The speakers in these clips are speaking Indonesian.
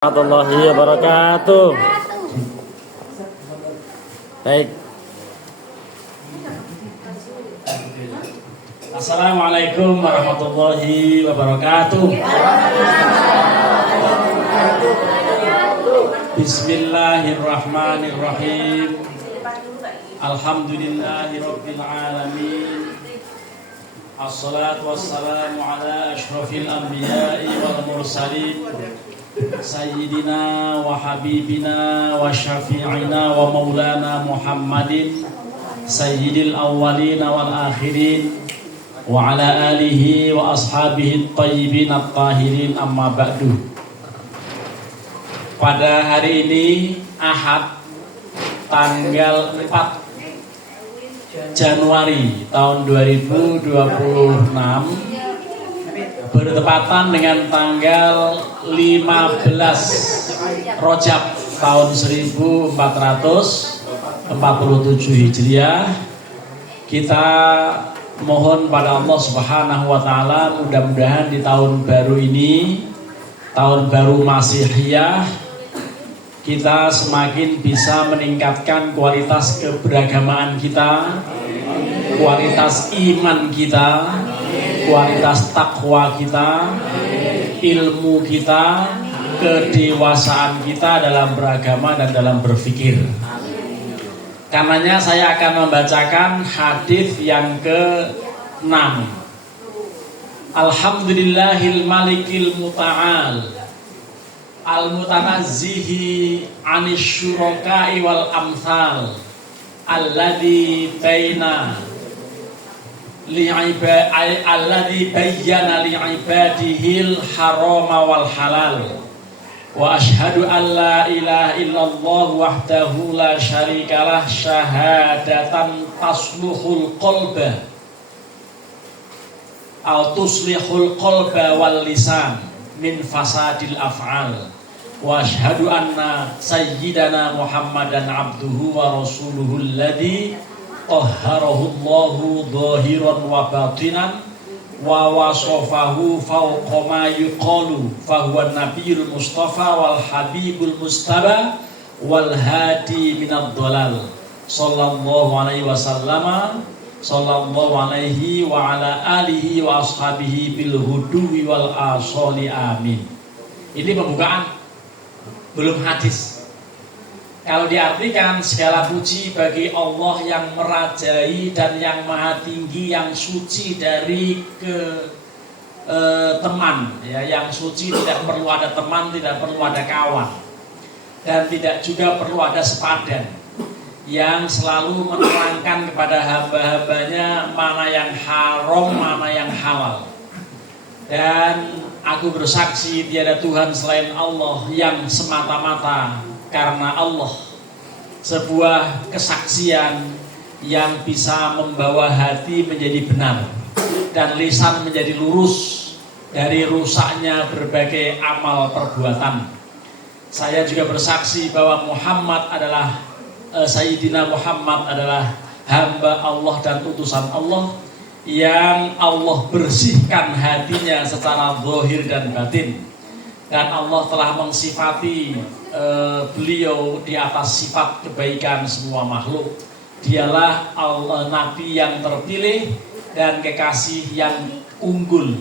Warahmatullahi wabarakatuh. Baik. Assalamualaikum warahmatullahi wabarakatuh. Bismillahirrahmanirrahim. Alhamdulillahirabbil alamin. Assalatu wassalamu ala asyrafil anbiya'i wal mursalin. Sayyidina wa habibina wa syafi'ina wa maulana Muhammadin sayyidil awwalina wal akhirin wa ala alihi wa ashabihi at-tayyibin at-tahirin, amma ba'du. Pada hari ini Ahad tanggal 4 Januari tahun 2026 bertepatan dengan tanggal 15 Rajab tahun 1447 Hijriah. Kita mohon pada Allah Subhanahu wa taala, mudah-mudahan di tahun baru ini, tahun baru Masihiyah, kita semakin bisa meningkatkan kualitas keberagamaan kita, kualitas iman kita, kualitas takwa kita, ilmu kita, kedewasaan kita dalam beragama dan dalam berfikir. Karenanya saya akan membacakan hadis yang ke-6. Alhamdulillahil malikil muta'al al-mutanazzihi 'anil syuraka'i wal amsal alladzi baina alladzi bayyana li'ibadihil harama wal halal wa asyhadu an la ilaha illallah wahdahu la syarikalah syahadatan tasluhul qalba au tuslihul qalba wal lisan min fasadil af'al wa asyhadu anna sayyidana Muhammadan abduhu wa rasuluhu alladzi tahharahullahu dhahiran wa batinan wa wasofahu fawqa ma yuqalu fahuwa nabiyul mustafa wal habibul mustaba wal hadi minad dhalal sallallahu alaihi wasallam sallallahu alaihi wa ala alihi wa ashabihi bil huduwi wal asoli, amin. Ini pembukaan, belum hadis. Kalau diartikan, segala puji bagi Allah yang merajai dan yang maha tinggi, yang suci dari teman, ya, yang suci tidak perlu ada teman, tidak perlu ada kawan, dan tidak juga perlu ada sepadan, yang selalu menerangkan kepada hamba-hambanya mana yang haram, mana yang halal. Dan aku bersaksi tiada Tuhan selain Allah yang semata-mata karena Allah, sebuah kesaksian yang bisa membawa hati menjadi benar dan lisan menjadi lurus dari rusaknya berbagai amal perbuatan. Saya juga bersaksi bahwa Muhammad adalah Sayyidina Muhammad adalah hamba Allah dan utusan Allah yang Allah bersihkan hatinya secara zahir dan batin, dan Allah telah mensifati beliau di atas sifat kebaikan semua makhluk. Dialah Allah, Nabi yang terpilih dan kekasih yang unggul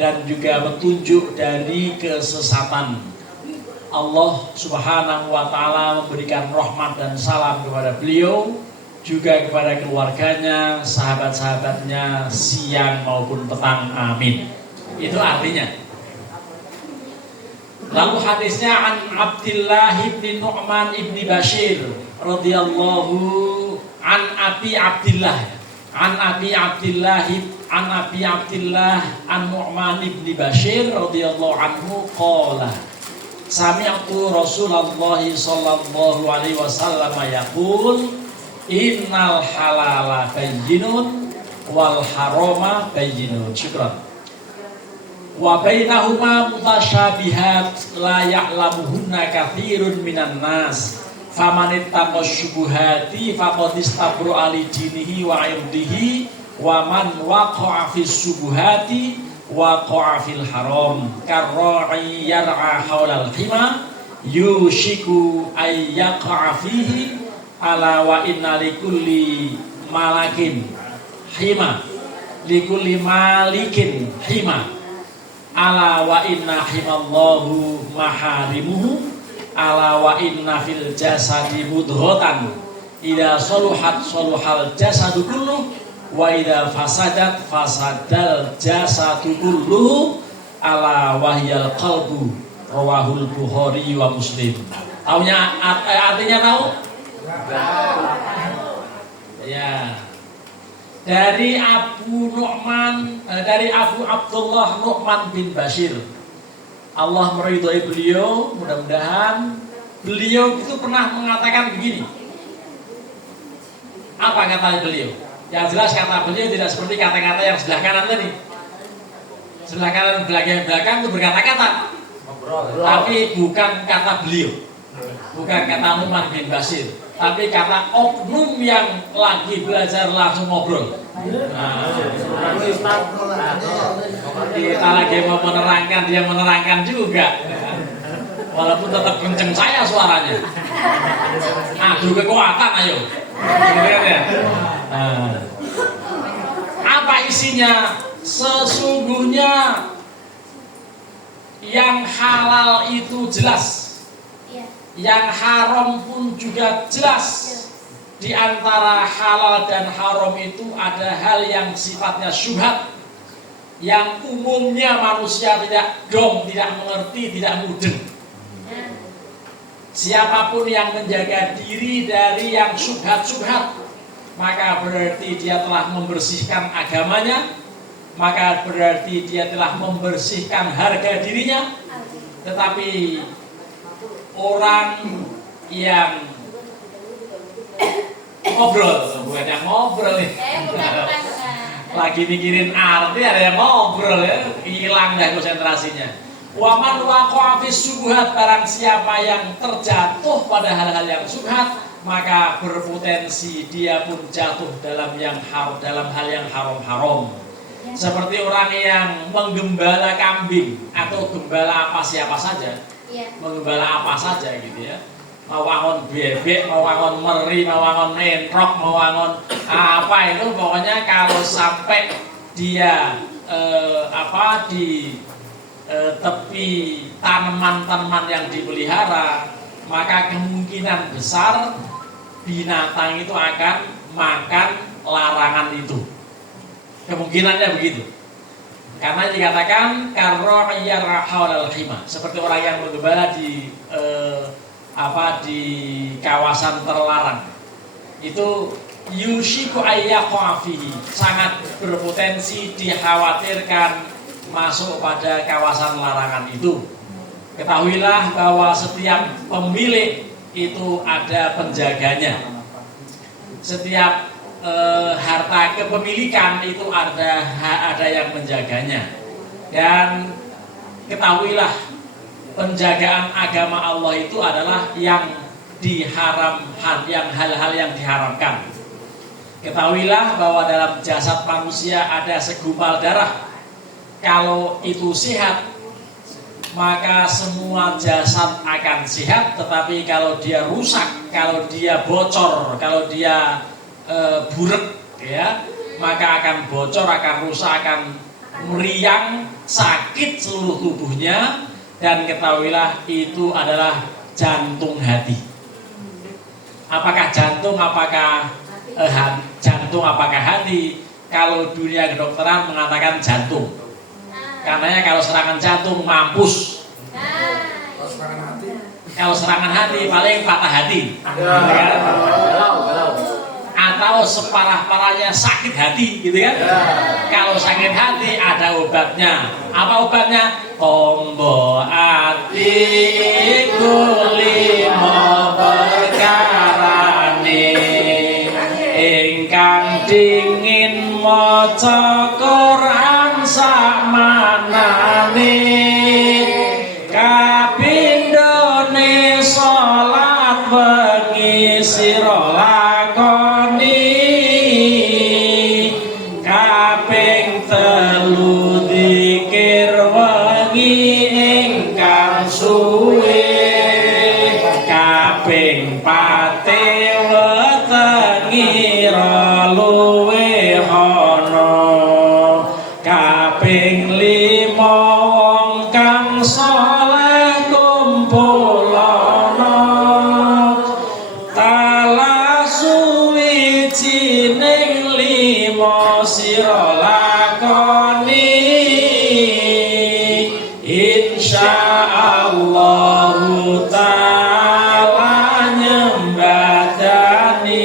dan juga petunjuk dari kesesatan. Allah Subhanahu wa taala memberikan rahmat dan salam kepada beliau, juga kepada keluarganya, sahabat-sahabatnya, siang maupun petang, amin. Itu artinya. Lalu hadisnya an Abdullah bin Nu'man ibni Bashir radhiyallahu an Abi Abdullah an Nu'man ibni Bashir radhiyallahu anhu qala sami'tu Rasulullah sallallahu alaihi wasallam yaqul innal halala bayyinun wal harama bayyinun. Syukran. Wa bainahuma mutasyabihat la ya'lamuhunna katsirun minan nas faman ittaqa syubuhati faqad istabra li dinihi wa 'irdihi wa man waqa'a fis syubuhati waqa'a fil haram karra'i yar'a haulal hima yushiku ayyaqa fihi ala wa inna likulli malakin hima likulli malikin hima ala wa inna himallahu maharimuhu ala wa inna fil jasadi mudghatan idza saluhat saluhal jasadu kulluh wa idza fasadat fasadal jasadu kulluh ala wahyal qalbu rawahul Bukhari wa Muslim. Taunya artinya tahu? Ya. Dari Abu Nu'man, dari Abu Abdullah Nu'man bin Bashir. Allah meridhoi beliau, mudah-mudahan beliau itu pernah mengatakan begini. Apa kata beliau? Yang jelas kata beliau tidak seperti kata-kata yang sebelah kanan tadi. Sebelah kanan belakang itu berkata-kata, tapi bukan kata beliau, bukan kata Nu'man bin Bashir, tapi kata oknum yang lagi belajar langsung ngobrol. Nah, kita lagi mau menerangkan, dia menerangkan juga, walaupun tetap kenceng saya suaranya. Adu kekuatan, ayo. Nah, apa isinya? Sesungguhnya yang halal itu jelas, yang haram pun juga jelas. Di antara halal dan haram itu ada hal yang sifatnya syubhat, yang umumnya manusia tidak dong, tidak mengerti, tidak mudeng. Siapapun yang menjaga diri dari yang syubhat-syubhat, maka berarti dia telah membersihkan agamanya, maka berarti dia telah membersihkan harga dirinya. Tetapi orang yang ngobrol, bukan yang ngobrol nih, lagi mikirin arti, ada yang ngobrol ya, hilang dah konsentrasinya. Waman waqa'a fis syubhat, barang siapa yang terjatuh pada hal-hal yang syubhat, maka berpotensi dia pun jatuh dalam hal yang haram-haram. Seperti orang yang menggembala kambing atau gembala siapa saja, menggembala apa saja gitu ya. Mau wangon bebek, mau wangon meri, mau wangon nentrok, mau wangon apa itu, pokoknya kalau sampai dia di tepi tanaman-tanaman yang dipelihara, maka kemungkinan besar binatang itu akan makan larangan itu. Kemungkinannya begitu. Karena dikatakan karra'iyar haulal hima, seperti orang yang menggembala di di kawasan terlarang. Itu yushiku ayyaqa fihi, sangat berpotensi dikhawatirkan masuk pada kawasan larangan itu. Ketahuilah bahwa setiap pemilik itu ada penjaganya. Setiap harta kepemilikan itu ada yang menjaganya. Dan ketahuilah penjagaan agama Allah itu adalah yang diharamkan, yang hal-hal yang diharamkan. Ketahuilah bahwa dalam jasad manusia ada segumpal darah. Kalau itu sehat, maka semua jasad akan sehat. Tetapi kalau dia rusak, kalau dia bocor, kalau dia buruk, ya, maka akan bocor, akan rusak, akan meriang, sakit seluruh tubuhnya. Dan ketahuilah itu adalah jantung hati. Apakah jantung, apakah hati? Kalau dunia kedokteran mengatakan jantung. Karena kalau serangan jantung mampus. Kalau serangan hati paling patah hati. Atau separah-parahnya sakit hati, gitu kan? Kalau sakit hati ada obatnya. Apa obatnya? Tombo ati kulimo perkarane, ingkang dingin maca Quran sakmanane, kapindhone salat wengi sira lakoni, kaping telu dzikir wengi ingkang suwe. kaping pate wetengira luwe ana kaping 5 wong kang saleh kumpulana tala suwijining 5 sira lakoni insyaallahu ta'ala nyembadani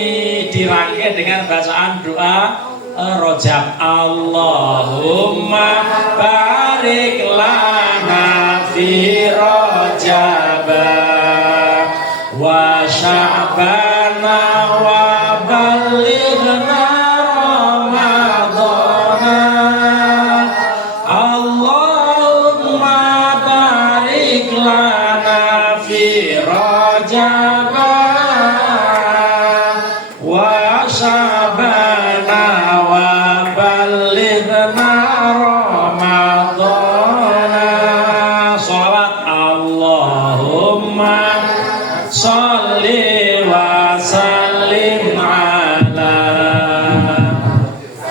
dirangkai dengan bacaan doa Rajab. Allahumma barik lana fi Rajab wa Sya'bana wa ballighna Ramadana. Allahumma barik lana fi Rajab wa Sya'bana wa ballighna Ramadana. Shalawat Allahumma sholli wa sallim ala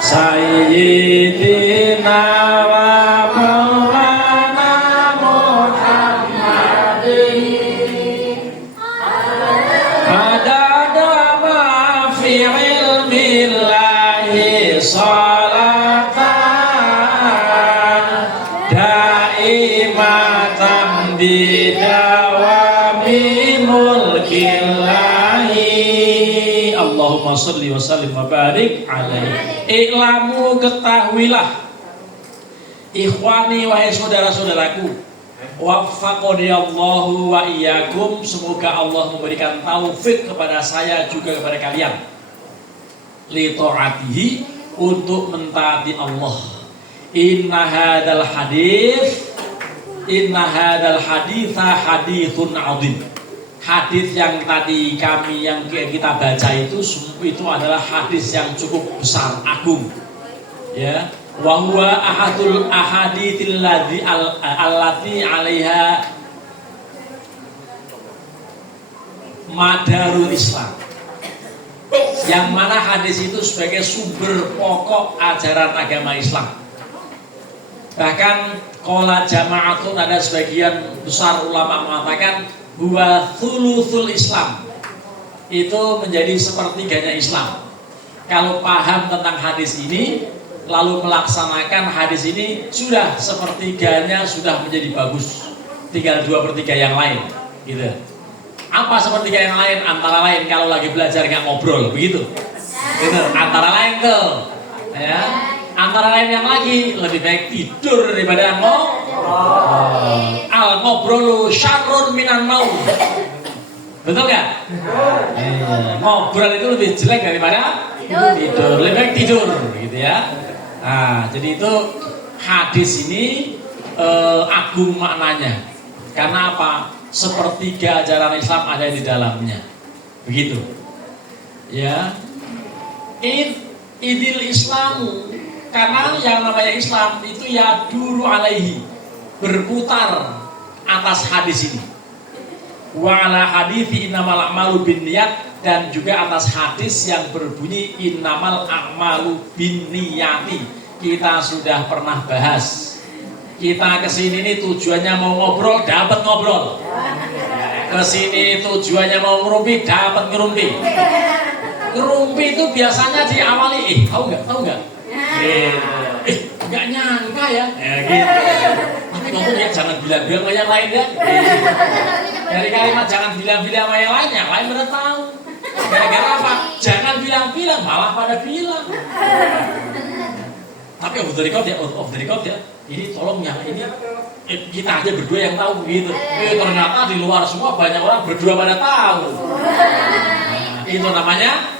sayyidina wa maulana Muhammadin adada ma fi ilmillahi salatan daimatan bidawami mulkillahi. Allahumma sholli wa sallim wa barik alaihi. Iklamu, ketahuilah ikhwani wahai saudara-saudaraku, waffaqani Allahu wa iyyakum, semoga Allah memberikan taufik kepada saya juga kepada kalian li ta'atihi, untuk mentaati Allah. Inna hadal haditha hadithun azim. Hadis yang tadi yang kita baca itu adalah hadis yang cukup besar, agung. Ya, wa huwa ahadul ahaditsil allati 'alaiha madarul Islam. Yang mana hadis itu sebagai sumber pokok ajaran agama Islam. Bahkan qala jama'atun, ada sebagian besar ulama mengatakan huwa thuluthul Islam, itu menjadi sepertiganya Islam. Kalau paham tentang hadis ini lalu melaksanakan hadis ini, sudah sepertiganya sudah menjadi bagus, tinggal 2/3 yang lain gitu. Apa sepertiga yang lain? Antara lain kalau lagi belajar nggak ngobrol, begitu gitu. Antara lain tuh ya, antara lain yang lagi lebih baik tidur daripada ngobrol. Al ngobrolu syarrun minan naum. Betul nggak? Ngobrol itu lebih jelek daripada tidur. Lebih baik tidur, gitu ya. Nah, jadi itu hadis ini agung maknanya. Karena apa? Sepertiga ajaran Islam ada di dalamnya. Begitu. Ya. Idil Islamu, karena yang namanya Islam itu ya duru alaihi, berputar atas hadis ini. Wa ala hadithi innamal a'malu binniyat, dan juga atas hadis yang berbunyi innamal a'malu binniyati. Kita sudah pernah bahas. Kita kesini ini tujuannya mau ngobrol, dapat ngobrol. Kesini tujuannya mau ngerumpi, dapat ngerumpi. Ngerumpi itu biasanya diawali, tahu nggak? Nggak nyangka ya, gitu. Tapi ngomong ya jangan bilang-bilang sama yang lain ya. Dari kalimat jangan bilang-bilang sama yang lain pada tahu. Gara-gara apa? Jangan bilang-bilang, malah pada bilang. Tapi off the record ya. Ini tolong yang ini kita aja berdua yang tahu gitu. Ternyata di luar semua banyak orang berdua pada tahu. Nah, itu namanya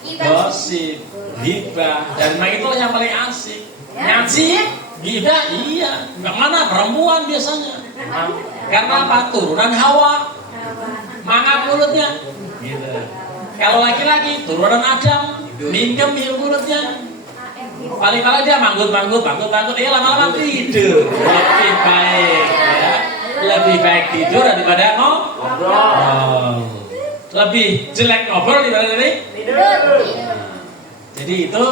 gosip, ghibah, dan memang itu yang paling asik. Ngaji, ghibah, iya. Nggak mana perempuan biasanya. Karena apa? Turunan Hawa, mangap mulutnya. Gitu. Kalau laki-laki turunan Adam, mingkem mulutnya. Paling-paling dia manggut, lama-lama tidur. Lebih baik ya. Lebih baik tidur daripada ngobrol. Lebih jelek ngobrol dibanding Tidur. jadi itu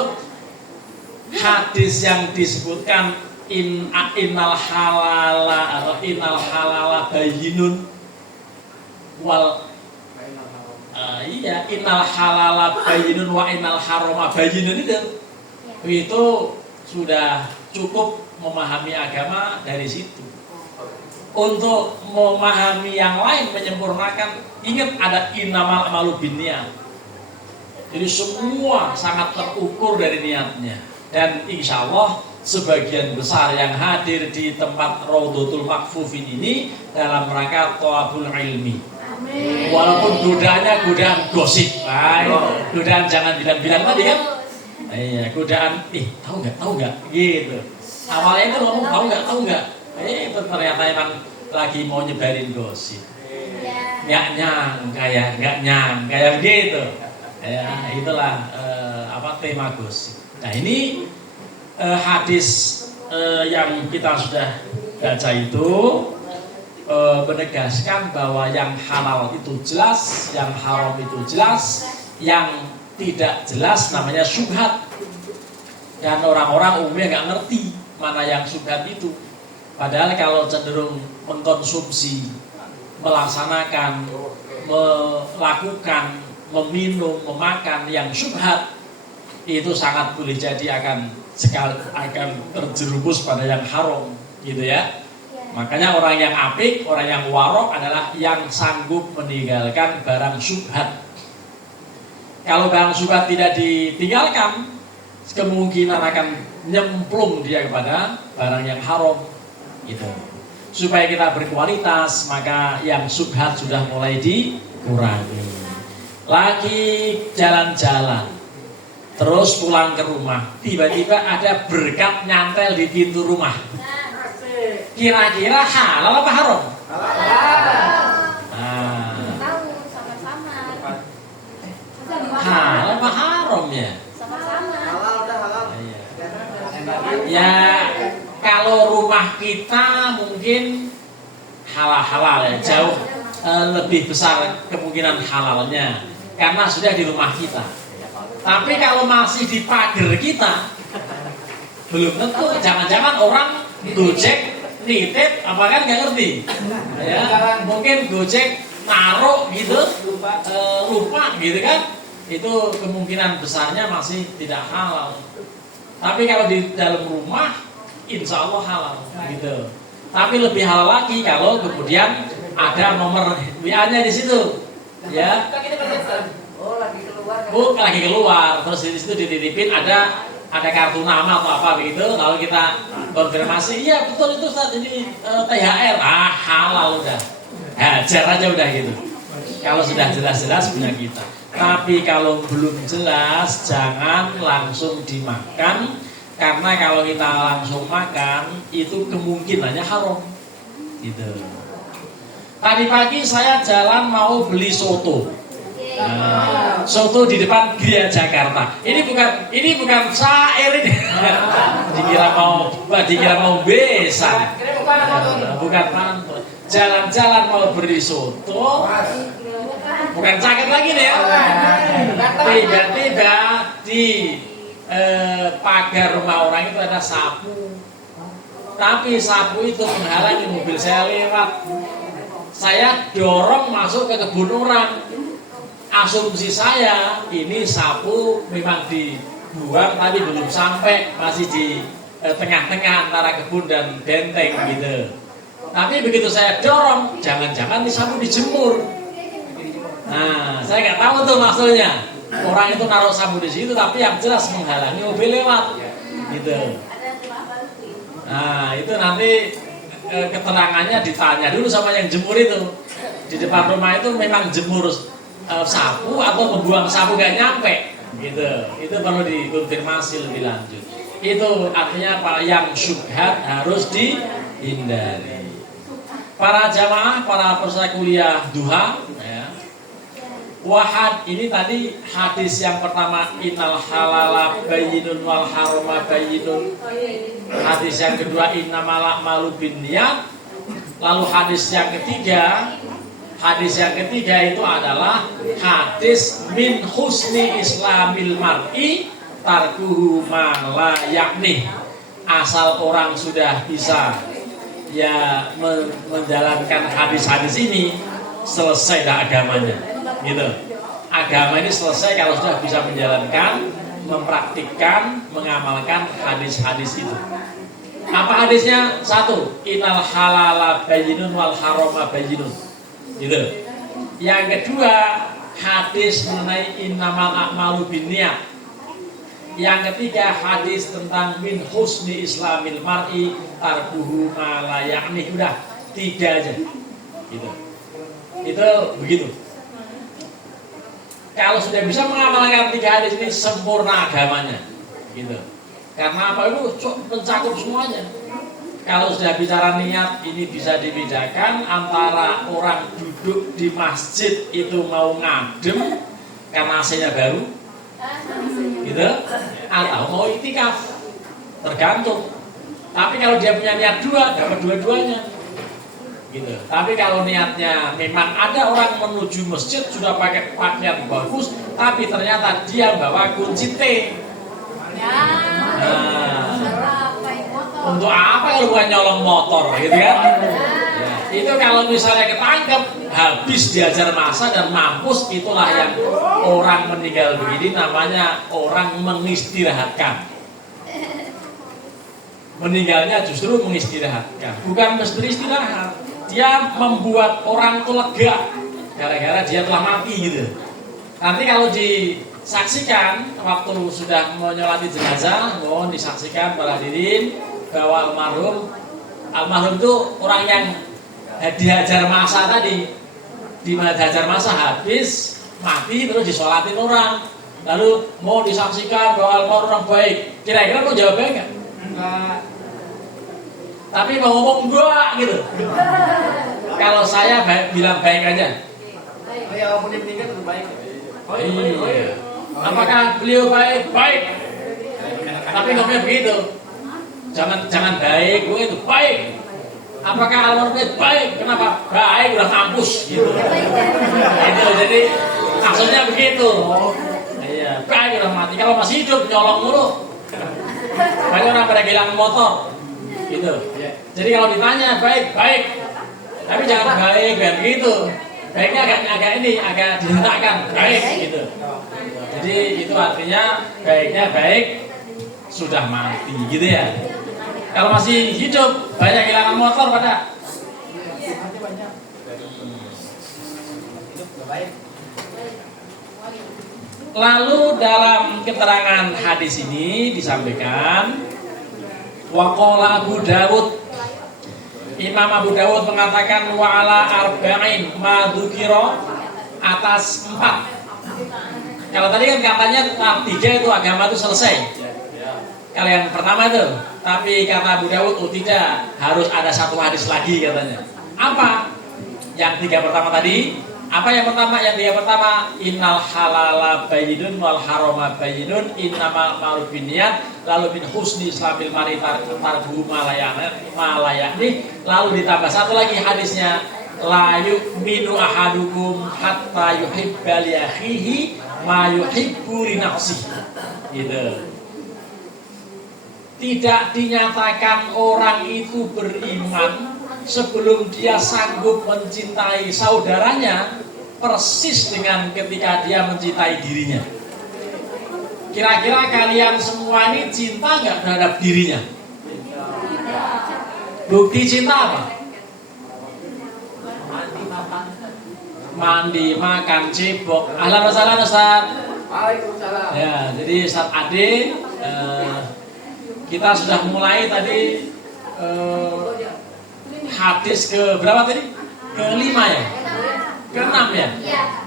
hadis yang disebutkan innal halala atau innal halala bayyinun wal innal halala bayyinun wa innal harama bayyinun itu sudah cukup memahami agama dari situ. Untuk memahami yang lain, menyempurnakan, ingat ada innamal a'malu binniyat. Jadi semua sangat terukur dari niatnya. Dan insya Allah sebagian besar yang hadir di tempat Raudhatul Makfufin ini dalam rangka thalabul ilmi. Amin. Walaupun godaannya godaan gosip, godaan jangan bilang-bilang tadi kan. Iya, godaan, tahu nggak, gitu. Awalnya itu ngomong tahu nggak. Itu ternyata emang lagi mau nyebarin gosip. Nggak nyangka ya gitu. Ya, itulah tema gosip. Nah ini hadis yang kita sudah baca itu menegaskan bahwa yang halal itu jelas, yang haram itu jelas, yang tidak jelas namanya syubhat. Dan orang-orang umumnya nggak ngerti mana yang syubhat itu. Padahal kalau cenderung mengkonsumsi, melaksanakan, melakukan, meminum, memakan yang syubhat, itu sangat boleh jadi akan terjerumus pada yang haram, gitu ya. Makanya orang yang apik, orang yang warok adalah yang sanggup meninggalkan barang syubhat. Kalau barang syubhat tidak ditinggalkan, kemungkinan akan nyemplung dia kepada barang yang haram, gitu. Supaya kita berkualitas, maka yang syubhat sudah mulai dikurangi. Lagi jalan-jalan, terus pulang ke rumah, tiba-tiba ada berkat nyantel di pintu rumah. Kira-kira halal apa haram? Halal apa haram ya? Ya, kalau rumah kita mungkin halal ya, jauh lebih besar kemungkinan halalnya karena sudah di rumah kita. Tapi kalau masih di pagar kita, belum tentu. Jangan-jangan orang Gojek nitip, apa kan nggak ngerti. Ya, mungkin Gojek naruh gitu, lupa gitu kan. Itu kemungkinan besarnya masih tidak halal. Tapi kalau di dalam rumah, insya Allah halal gitu. Tapi lebih halal lagi kalau kemudian ada nomor WA-nya di situ, ya. Lagi keluar, terus di situ dititipin ada kartu nama atau apa begitu. Lalu kita konfirmasi, iya betul itu Ustaz, ini THR, halal udah, hajar aja udah gitu. Kalau sudah jelas-jelas punya kita. Tapi kalau belum jelas, jangan langsung dimakan. Karena kalau kita langsung makan, itu kemungkinannya haram. Gitu. Tadi pagi saya jalan mau beli soto. Soto di depan Gria Jakarta. Ini bukan syair ini. dikira mau besan. Bukan pantun. Jalan-jalan mau beli soto. Bukan sakit lagi nih ya. Tiba-tiba di pagar rumah orang itu ada sapu. Tapi sapu itu menghalangi mobil saya lewat. Saya dorong masuk ke kebun orang. Asumsi saya ini sapu memang dibuang tapi belum sampai, masih di tengah-tengah antara kebun dan benteng gitu. Tapi begitu saya dorong, jangan-jangan sapu dijemur. Nah, saya nggak tahu tuh maksudnya. Orang itu naruh sapu di situ, tapi yang jelas menghalangi mobil lewat, gitu. Nah, itu nanti keterangannya ditanya dulu sama yang jemur itu. Di depan rumah itu memang jemur sapu atau membuang sapu gak nyampe, gitu. Itu perlu dikonfirmasi lebih lanjut. Itu artinya apa? Yang syubhat harus dihindari. Para jamaah, para peserta kuliah duha, ya. Wahad ini tadi hadis yang pertama innal halala bayyinun wal harama bayyinun. Hadis yang kedua innamal a'malu binniyat. Lalu hadis yang ketiga Hadis yang ketiga itu adalah hadis min husni islamil mar'i tarkuhu ma la yakni. Asal orang sudah bisa ya menjalankan hadis-hadis ini, selesai dah agamanya. Gitu. Agama ini selesai kalau sudah bisa menjalankan, mempraktikkan, mengamalkan hadis-hadis itu. Apa hadisnya? Satu, innal halala bayyinun wal harama bayyinun. Gitu. Yang kedua, hadis mengenai innamal a'malu binniyat. Yang ketiga, hadis tentang min husni islamil mar'i tarkuhu ma la ya'ni. Udah, 3 aja. Gitu. Itu begitu. Kalau sudah bisa mengamalkan 3 hadis ini, sempurna agamanya. Gitu. Karena apa? Itu mencakup semuanya. Kalau sudah bicara niat, ini bisa dibedakan antara orang duduk di masjid itu mau ngadem karena AC-nya baru, gitu, atau mau iktikaf, tergantung. Tapi kalau dia punya niat 2, dapat dua-duanya, gitu. Tapi kalau niatnya memang ada orang menuju masjid sudah pakai pakaian bagus, tapi ternyata dia bawa kunci T. Untuk apa kalau bukan nyolong motor, gitu kan? Ya, itu kalau misalnya ketangkep, habis diajar masa dan mampus, itulah yang orang meninggal begini namanya orang mengistirahatkan. Meninggalnya justru mengistirahatkan, bukan beristirahat. Dia membuat orang itu lega gara-gara dia telah mati gitu. Nanti kalau disaksikan waktu sudah menyolati jenazah, mohon disaksikan para hadirin bahwa almarhum itu orang yang dihajar masa tadi, dihajar masa habis mati terus disolatin orang, lalu mau disaksikan bahwa almarhum orang baik. Kira-kira mau jawab baik nggak? Enggak. Tapi mau ngomong enggak gitu. Kalau saya bilang baik aja. Oh ya, walaupun dia meninggal tetap baik. Oh iya. Apakah beliau baik? Baik. Tapi ngomongnya begitu. Jangan baik, gue itu baik. Apakah almarhum baik? Kenapa? Baik, udah kampus gitu. Itu jadi maksudnya begitu. Iya, baik udah mati. Kalau masih hidup nyolong mulu. Banyak orang pada kehilangan motor. Gitu. Jadi kalau ditanya baik. Tapi jangan baik kayak begitu. Baiknya agak dihentakkan, baik gitu. Jadi itu artinya baiknya baik sudah mati gitu ya. Kalau masih hidup, banyak kehilangan motor pada. Lalu dalam keterangan hadis ini disampaikan, waqala Abu Dawud, Imam Abu Dawud mengatakan wa'ala arba'in ma dzukira, atas 4. Kalau tadi kan katanya 3 itu agama itu selesai. Kalau yang pertama itu, tapi kata Abu Dawud tidak, harus ada 1 hadis lagi katanya. Apa? Yang 3 pertama tadi. Apa yang pertama? Yang 3 pertama, innal halala bayyinun wal harama bayyinun innamal a'malu binniyat, lalu min husni islamil mar'i tarkuhu ma la ya'ni, lalu ditambah 1 lagi hadisnya, la yu'minu ahadukum hatta yuhibba li akhihi ma yuhibbu li nafsihi. Gitu. Tidak dinyatakan orang itu beriman sebelum dia sanggup mencintai saudaranya persis dengan ketika dia mencintai dirinya. Kira-kira kalian semua ini cinta nggak terhadap dirinya? Bukti cinta apa? Mandi, makan, cebok. Ahlan wa sahlan Ustaz. Waalaikumsalam. Ya, jadi Ustaz Ade, kita sudah mulai tadi hadis ke berapa tadi? Ke-5 ya? Ke-6 ya?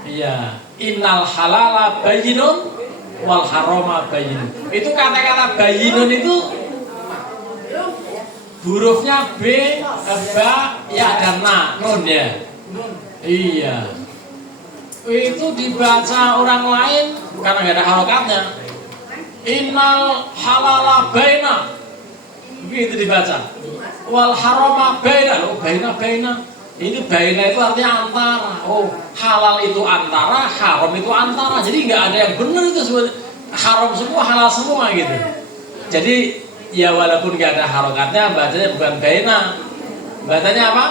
Iya. Innal halala bayyinun wal harama bayyinun. Itu kata-kata bayyinun itu hurufnya B, ba, ya dan na, nun ya. Iya. Itu dibaca orang lain karena nggak ada harokatnya. Innal halala baina, begitu dibaca. Wal harama baina, baina. Ini baina itu artinya antara. Oh, halal itu antara, haram itu antara. Jadi nggak ada yang benar itu sebenarnya. Haram semua, halal semua gitu. Jadi ya walaupun nggak ada harokatnya, bacanya bukan baina. Bacanya apa?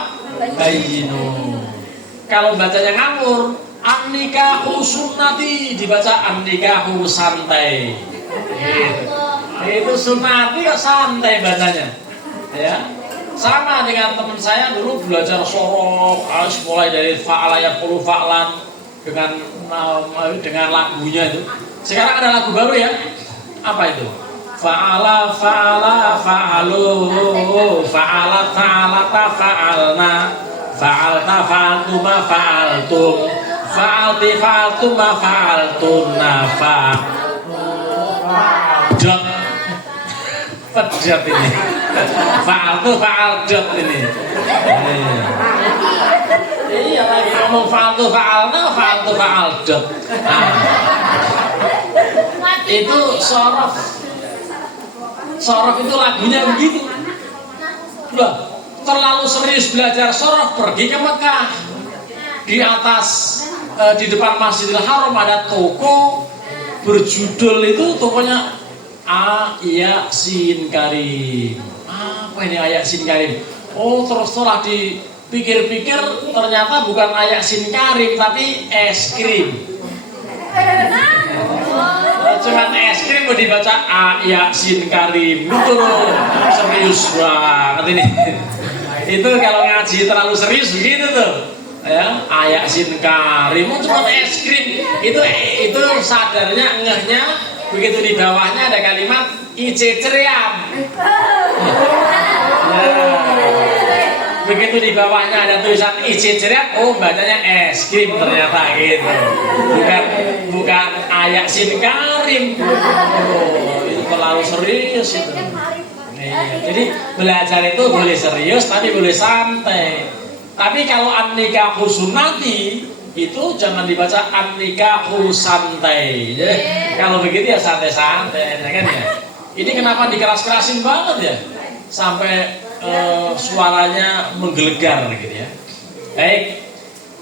Bayinu. Kalau bacanya ngawur, an-nikahu sunnati, dibaca an-nikahu santai. Gitu. Itu sunnati kok santai bacanya. Ya. Sama dengan teman saya dulu belajar sorok, harus mulai dari fa'ala yaqulu fa'lan dengan lagunya itu. Sekarang ada lagu baru ya. Apa itu? Fa'ala fa'ala fa'alu, fa'ala fa'alata fa'alna, fa'alta fa'altuma fa'altum, fa'alti fa'altuma fa'altunna fa'adot. Pedot ini. Fa'altu fa'aldot ini. Iya lagi ngomong fa'altu fa'alna, fa'altu fa'aldot. Nah, itu sorof. Sorof itu lagunya begitu. Udah terlalu serius belajar sorof, pergi ke Mekah. Di atas di depan Masjidil Haram ada toko berjudul itu tokonya Yasin Karim. Apa ini Yasin Karim? Oh, terus setelah dipikir-pikir ternyata bukan Yasin Karim tapi es krim. Cuman es krim mau dibaca Yasin Karim. Itu loh, serius banget ini. Itu kalau ngaji terlalu serius begitu tuh. Ya, Yasin Karim. Cuma es krim. Itu sadarnya ngehnya begitu di bawahnya ada kalimat ice ceream. Begitu di bawahnya ada tulisan ice ceream, oh bacanya es krim ternyata gitu. Bukan Yasin Karim. Oh, itu terlalu serius itu. Jadi belajar itu boleh serius tapi boleh santai. Tapi kalau an-nikahu sunnati itu jangan dibaca an-nikahu santai. Jadi kalau begitu ya santai-santai, ya kan ya. Ini kenapa dikeras-kerasin banget ya, sampai suaranya menggelegar gitu ya. Baik,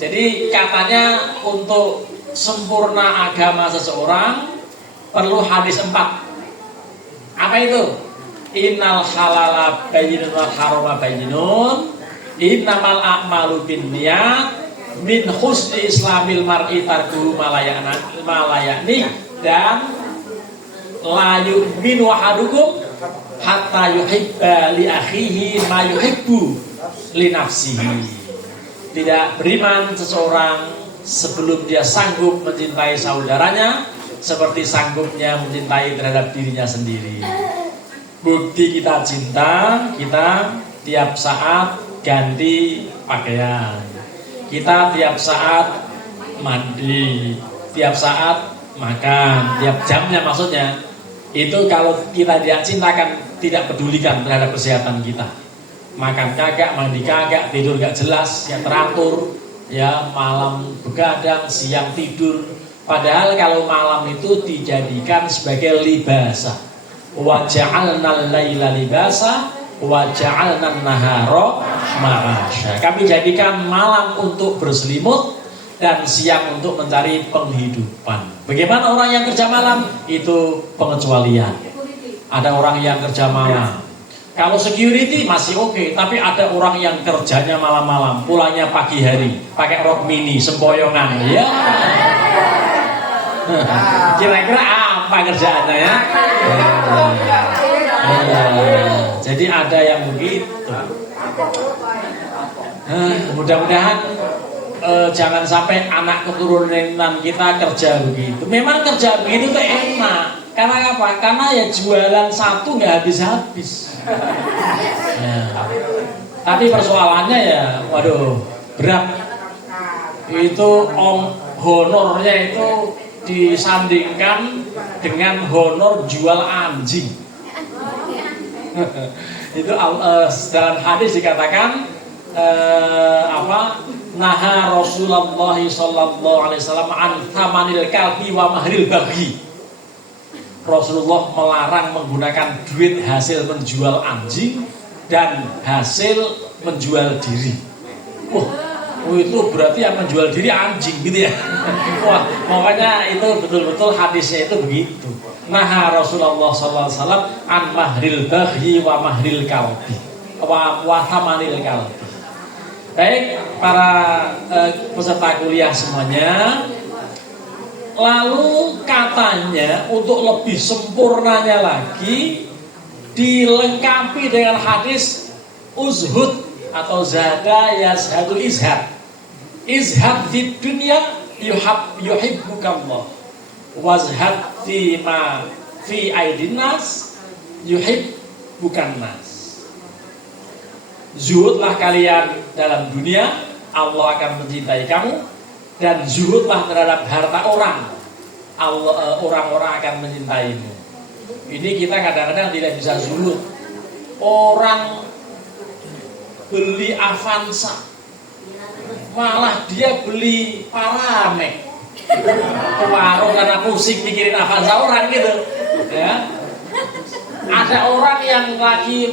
jadi katanya untuk sempurna agama seseorang perlu hadis 4. Apa itu? Innal halala bayyinun wal harama bayyinun, innamal a'malu binniyat, min husni islamil mar'i tarkuhu malayani, dan la yu'minu ahadukum hatta yuhibba li akhihi ma yuhibbu li nafsihi. Tidak beriman seseorang sebelum dia sanggup mencintai saudaranya seperti sanggupnya mencintai terhadap dirinya sendiri. Bukti kita cinta, kita tiap saat ganti pakaian. Kita tiap saat mandi, tiap saat makan, tiap jamnya maksudnya. Itu kalau kita tidak cintakan, tidak pedulikan terhadap kesehatan kita. Makan kagak, mandi kagak, tidur gak jelas, ya teratur, ya malam begadang, siang tidur. Padahal kalau malam itu dijadikan sebagai libasa. Wa ja'alnal laila libasa wa ja'alnan nahara ma'asya. Kami jadikan malam untuk berselimut dan siang untuk mencari penghidupan. Bagaimana orang yang kerja malam? Itu pengecualian. Ada orang yang kerja malam. Kalau security masih oke, tapi ada orang yang kerjanya malam-malam, pulangnya pagi hari, pakai rok mini, sempoyongan, ya. Kira-kira apa kerjaannya ya? Jadi ada yang begitu. Mudah-mudahan jangan sampai anak keturunan kita kerja begitu. Memang kerja begitu tuh enak. Karena apa? Karena ya jualan satu nggak habis-habis. Ya. Tapi persoalannya ya, waduh, berat. Itu honornya itu disandingkan dengan honor jual anjing. Itu dalam hadis dikatakan naha Rasulullah sallallahu alaihi wasallam an thamanil kalbi wa mahril baghi. Rasulullah melarang menggunakan duit hasil menjual anjing dan hasil menjual diri. Wah, itu berarti yang menjual diri anjing gitu ya. Wah, makanya itu betul-betul hadisnya itu begitu. Nah, Rasulullah SAW an mahril baghi wa mahril kalbi wa thamanil kalbi. Baik, para peserta kuliah semuanya. Lalu katanya untuk lebih sempurnanya lagi dilengkapi dengan hadis uzhud atau zada yazhadul izhad. Izhad di dunia yuhibbukallah. Wazhad fi ma fi aidin nas yuhibbukan nas. Zuhudlah kalian dalam dunia, Allah akan mencintai kamu. Dan zuhudlah terhadap harta orang, orang-orang akan mencintaimu. Ini kita kadang-kadang tidak bisa zuhud. Orang beli Avanza, malah dia beli Paramek ke warung karena pusing mikirin Avanza orang gitu. Ya. Ada orang yang lagi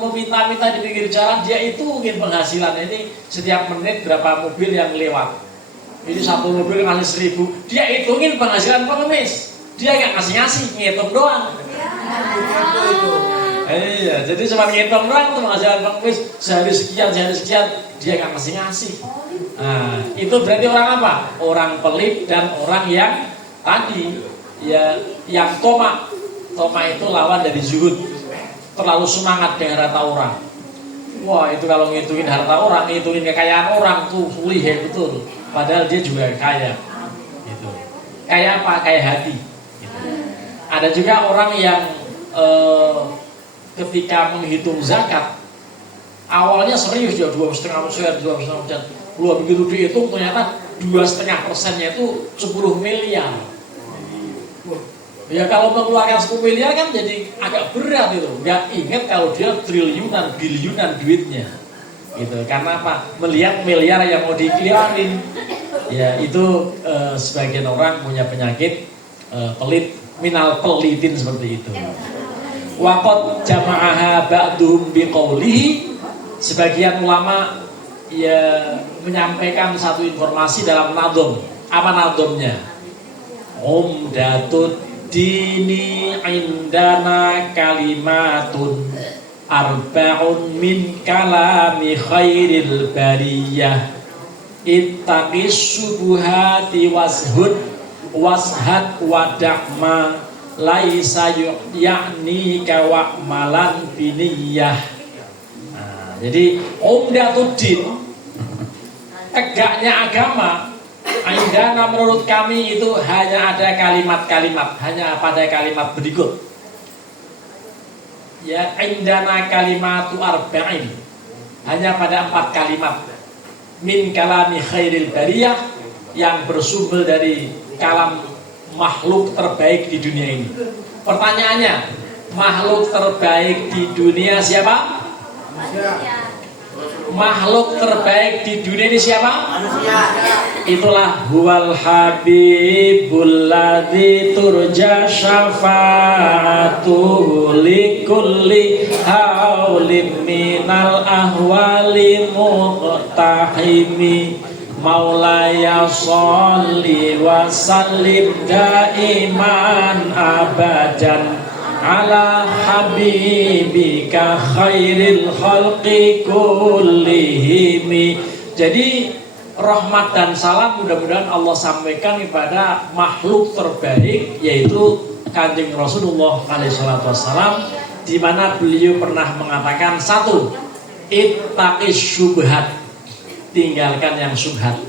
meminta-minta di pinggir jalan, dia itu mungkin penghasilan ini setiap menit berapa mobil yang lewat. Ini satu mobil ngasih 1.000, dia hitungin penghasilan pengemis. Dia nggak ngasih-ngasih, ngitung doang. Iya, jadi cuma ngitung doang tuh penghasilan pengemis sehari sekian, dia nggak ngasih-ngasih. Nah, itu berarti orang apa? Orang pelit dan orang yang tadi ya, yang toma. Toma itu lawan dari zuhud. Terlalu semangat dengan harta orang. Wah, itu kalau ngitungin harta orang, ngitungin kekayaan orang tuh sulit betul. Padahal dia juga kaya, gitu. Kaya apa? Kaya hati. Gitu. Ada juga orang yang ketika menghitung zakat, awalnya serius dia 2,5%, 2,5%. Belum begitu dihitung ternyata 2,5%-nya itu 10 miliar. Ya kalau mengeluarkan 10 miliar kan jadi agak berat itu. Gak ingat kalau dia triliunan, biliunan duitnya. Gitu. Karena apa? Melihat miliar yang mau dikeluarin. Ya itu sebagian orang punya penyakit pelit, minal pelitin seperti itu. Waqad jama'aha ba'duhum biqaulihi. Sebagian ulama ya menyampaikan satu informasi dalam nadom. Apa nadomnya? Umdatud dini indana kalimatun arba'un min kalami khairil bariyah ittaqis subuhati washad wada'ma laisa ya'ni kawa'malan biniyah. Nah, jadi umdatuddin, tegaknya agama indana menurut kami itu hanya ada kalimat-kalimat, hanya pada kalimat berikut. Ya, indana kalimatu arba'in, hanya pada 4 kalimat. Min kalami khairil bariyah, yang bersumber dari kalam makhluk terbaik di dunia ini. Pertanyaannya, makhluk terbaik di dunia siapa? Manusia. Makhluk terbaik di dunia ini siapa? Manusia. Itulah huwal habibul ladzi turja syafa'atuhu likulli haulim minal ahwali muqtahimi maulaya sholli wa sallim daiman abadan ala habibika khairil khalqi kullihimi. Jadi rahmat dan salam mudah-mudahan Allah sampaikan kepada makhluk terbaik, yaitu Kanjeng Rasulullah SAW, di mana beliau pernah mengatakan satu, ittaqis syubhat, tinggalkan yang syubhat.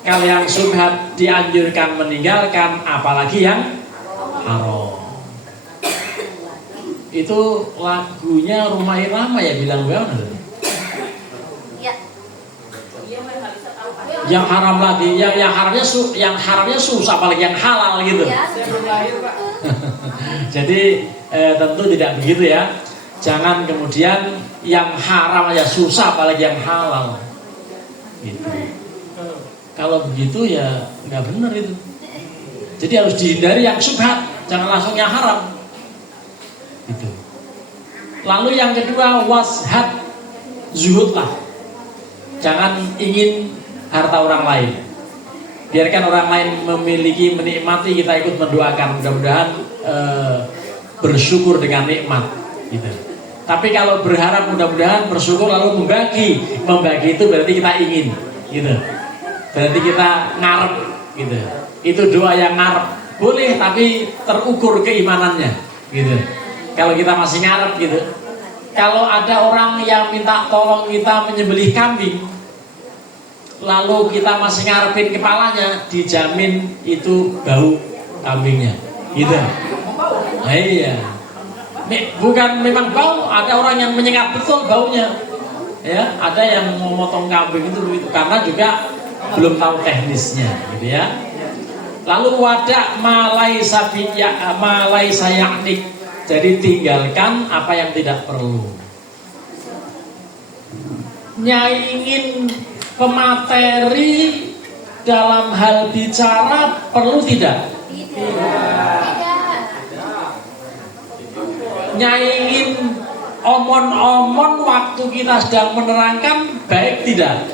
Kalau yang syubhat dianjurkan meninggalkan, apalagi yang haram. Itu lagunya Rumah Irama ya, bilang bagaimana? Yang haram lagi, yang haramnya susah, apalagi yang halal gitu. Jadi tentu tidak begitu ya. Jangan kemudian yang haram aja susah, apalagi yang halal. Gitu. Kalau begitu ya nggak benar itu. Jadi harus dihindari yang syubhat, jangan langsung yang haram. Gitu. Lalu yang kedua, washad, zuhudlah. jangan ingin harta orang lain. Biarkan orang lain memiliki, menikmati, kita ikut mendoakan. Mudah-mudahan bersyukur dengan nikmat gitu. Tapi kalau berharap mudah-mudahan bersyukur lalu membagi itu berarti kita ingin gitu. Berarti kita ngarep gitu. Itu doa yang ngarep. Boleh tapi terukur keimanannya gitu. Kalau kita masih ngarep gitu. Kalau ada orang yang minta tolong kita menyembelih kambing, lalu kita masih ngarepin kepalanya, dijamin itu bau kambingnya gitu. Nah, iya. Bukan memang bau, ada orang yang menyengat betul baunya. Ya, ada yang mau motong kambing itu begitu karena juga belum tahu teknisnya gitu ya. Lalu wadah malai sayaknik. Jadi tinggalkan apa yang tidak perlu. Nyai ingin pemateri dalam hal bicara perlu tidak? Tidak. Nyai ingin omon-omon waktu kita sedang menerangkan baik tidak?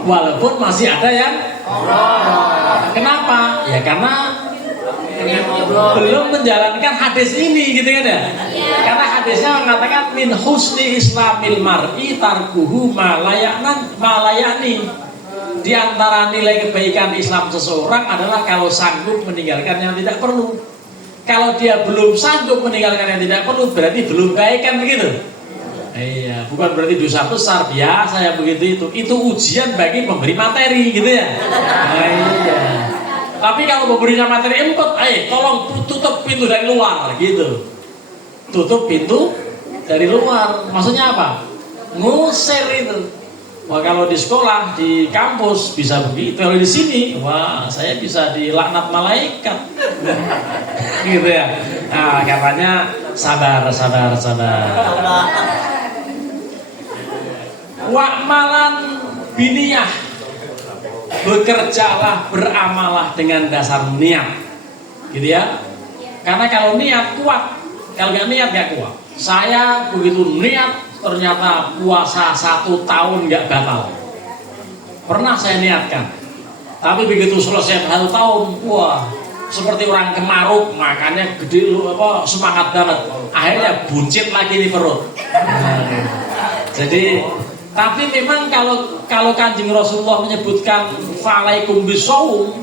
Walaupun masih ada yang kenapa? Ya karena belum menjalankan hadis ini gitu kan ya. Karena hadisnya mengatakan min husni islamil mar'i tarkuhu malayani. Di antara nilai kebaikan Islam seseorang adalah kalau sanggup meninggalkan yang tidak perlu. Kalau dia belum sanggup meninggalkan yang tidak perlu berarti belum baik kan begitu? Iya, bukan berarti dosa besar, biasa ya begitu itu. Itu ujian bagi pemberi materi gitu ya. Nah, iya. Tapi kalau pemberinya materi empet, tolong tutup pintu dari luar gitu. Tutup pintu dari luar. Maksudnya apa? Ngusir itu. Wah, kalau di sekolah, di kampus bisa begitu. Kalau di sini, wah, saya bisa dilaknat malaikat. Gitu ya. Nah, katanya sabar. Wa'malan biniyah. Bekerjalah, beramalah dengan dasar niat. Gitu ya. Karena kalau niat kuat, kalau nggak niat nggak kuat. Saya begitu niat, ternyata puasa 1 tahun nggak batal. Pernah saya niatkan, tapi begitu selesai 1 tahun, wah, seperti orang kemaruk, makannya gede, semangat banget. Akhirnya buncit lagi di perut. Jadi, tapi memang kalau Kanjeng Rasulullah menyebutkan falaikum bisawm,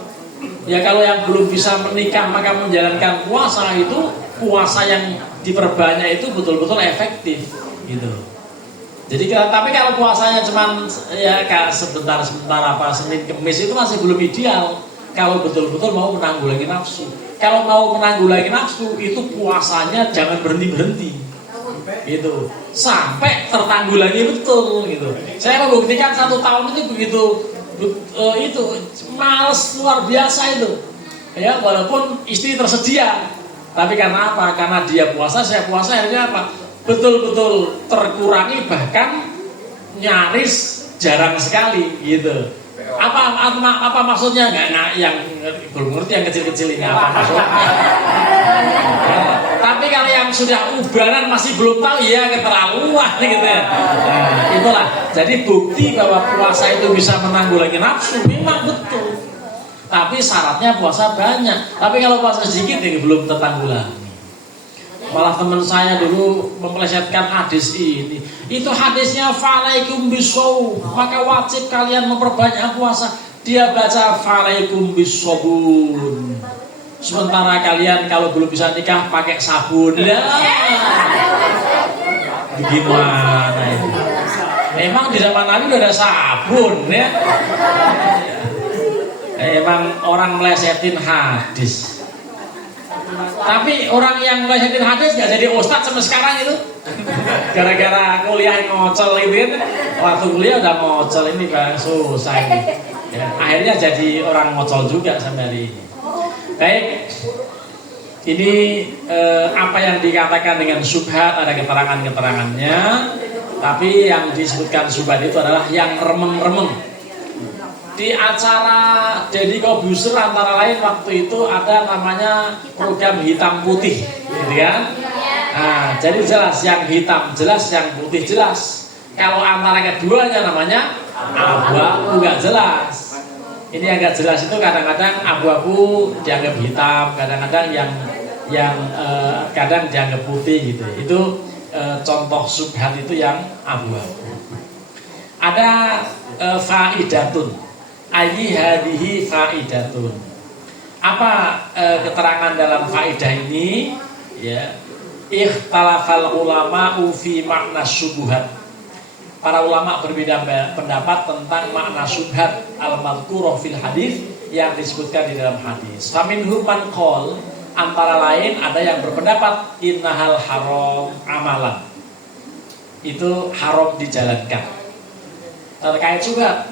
ya kalau yang belum bisa menikah maka menjalankan puasa itu, puasa yang diperbanyak itu betul-betul efektif gitu. Jadi tapi kalau puasanya cuman ya sebentar apa Senin Kemis itu masih belum ideal. Kalau betul-betul mau menanggulangi nafsu. Kalau mau menanggulangi nafsu itu puasanya jangan berhenti gitu. Sampai tertanggulangi betul gitu. Saya membuktikan 1 tahun itu begitu itu males luar biasa itu. Ya walaupun istri tersedia. Tapi karena apa? Karena dia puasa, saya puasa, akhirnya apa? Betul-betul terkurangi, bahkan nyaris jarang sekali gitu. Apa maksudnya? Nggak yang belum ngerti yang kecil-kecil ini apa maksudnya. Tapi kalau yang sudah ubanan masih belum tahu ya keterlaluan gitu ya. Nah, itulah. Jadi bukti bahwa puasa itu bisa menanggulangi nafsu memang betul. Tapi syaratnya puasa banyak. Tapi kalau puasa sedikit ya belum tertanggulangi. Malah teman saya dulu mempelesetkan hadis ini. Itu hadisnya falaikum bisawm, maka wajib kalian memperbanyak puasa. Dia baca falaikum bisabun. Sementara kalian kalau belum bisa nikah pakai sabun. Ya. Gimana itu? Memang di zaman Nabi udah ada sabun ya. Emang orang melesetin hadis. Tapi orang yang melesetin hadis gak jadi ustadz sampai sekarang itu. Gara-gara kuliah ngocel gitu kan. Waktu kuliah udah ngocel ini Pak, susah ini. Ya, akhirnya jadi orang ngocel juga sampai hari ini. Baik. Ini apa yang dikatakan dengan syubhat, ada keterangan-keterangannya. Tapi yang disebutkan syubhat itu adalah yang remeng-remeng. Di acara Deddy Corbuzier antara lain waktu itu ada namanya program hitam putih, gitu kan? Nah, jadi jelas yang hitam jelas, yang putih jelas. Kalau antara keduanya namanya abu-abu, nggak jelas. Ini agak jelas itu kadang-kadang abu-abu dianggap hitam, kadang-kadang yang kadang dianggap putih gitu. Itu contoh subhat itu yang abu-abu. Ada faidatun. Ayyi hadihi faidatun. Apa keterangan dalam faidah ini? Ya. Ikhtalafal ulama'u fi makna syubhat. Para ulama berbeda pendapat tentang makna syubhat al-madhkurah fil hadis yang disebutkan di dalam hadis. Faminhum man qol, antara lain ada yang berpendapat innahal haram amalan. Itu haram dijalankan. Terkait syubhat,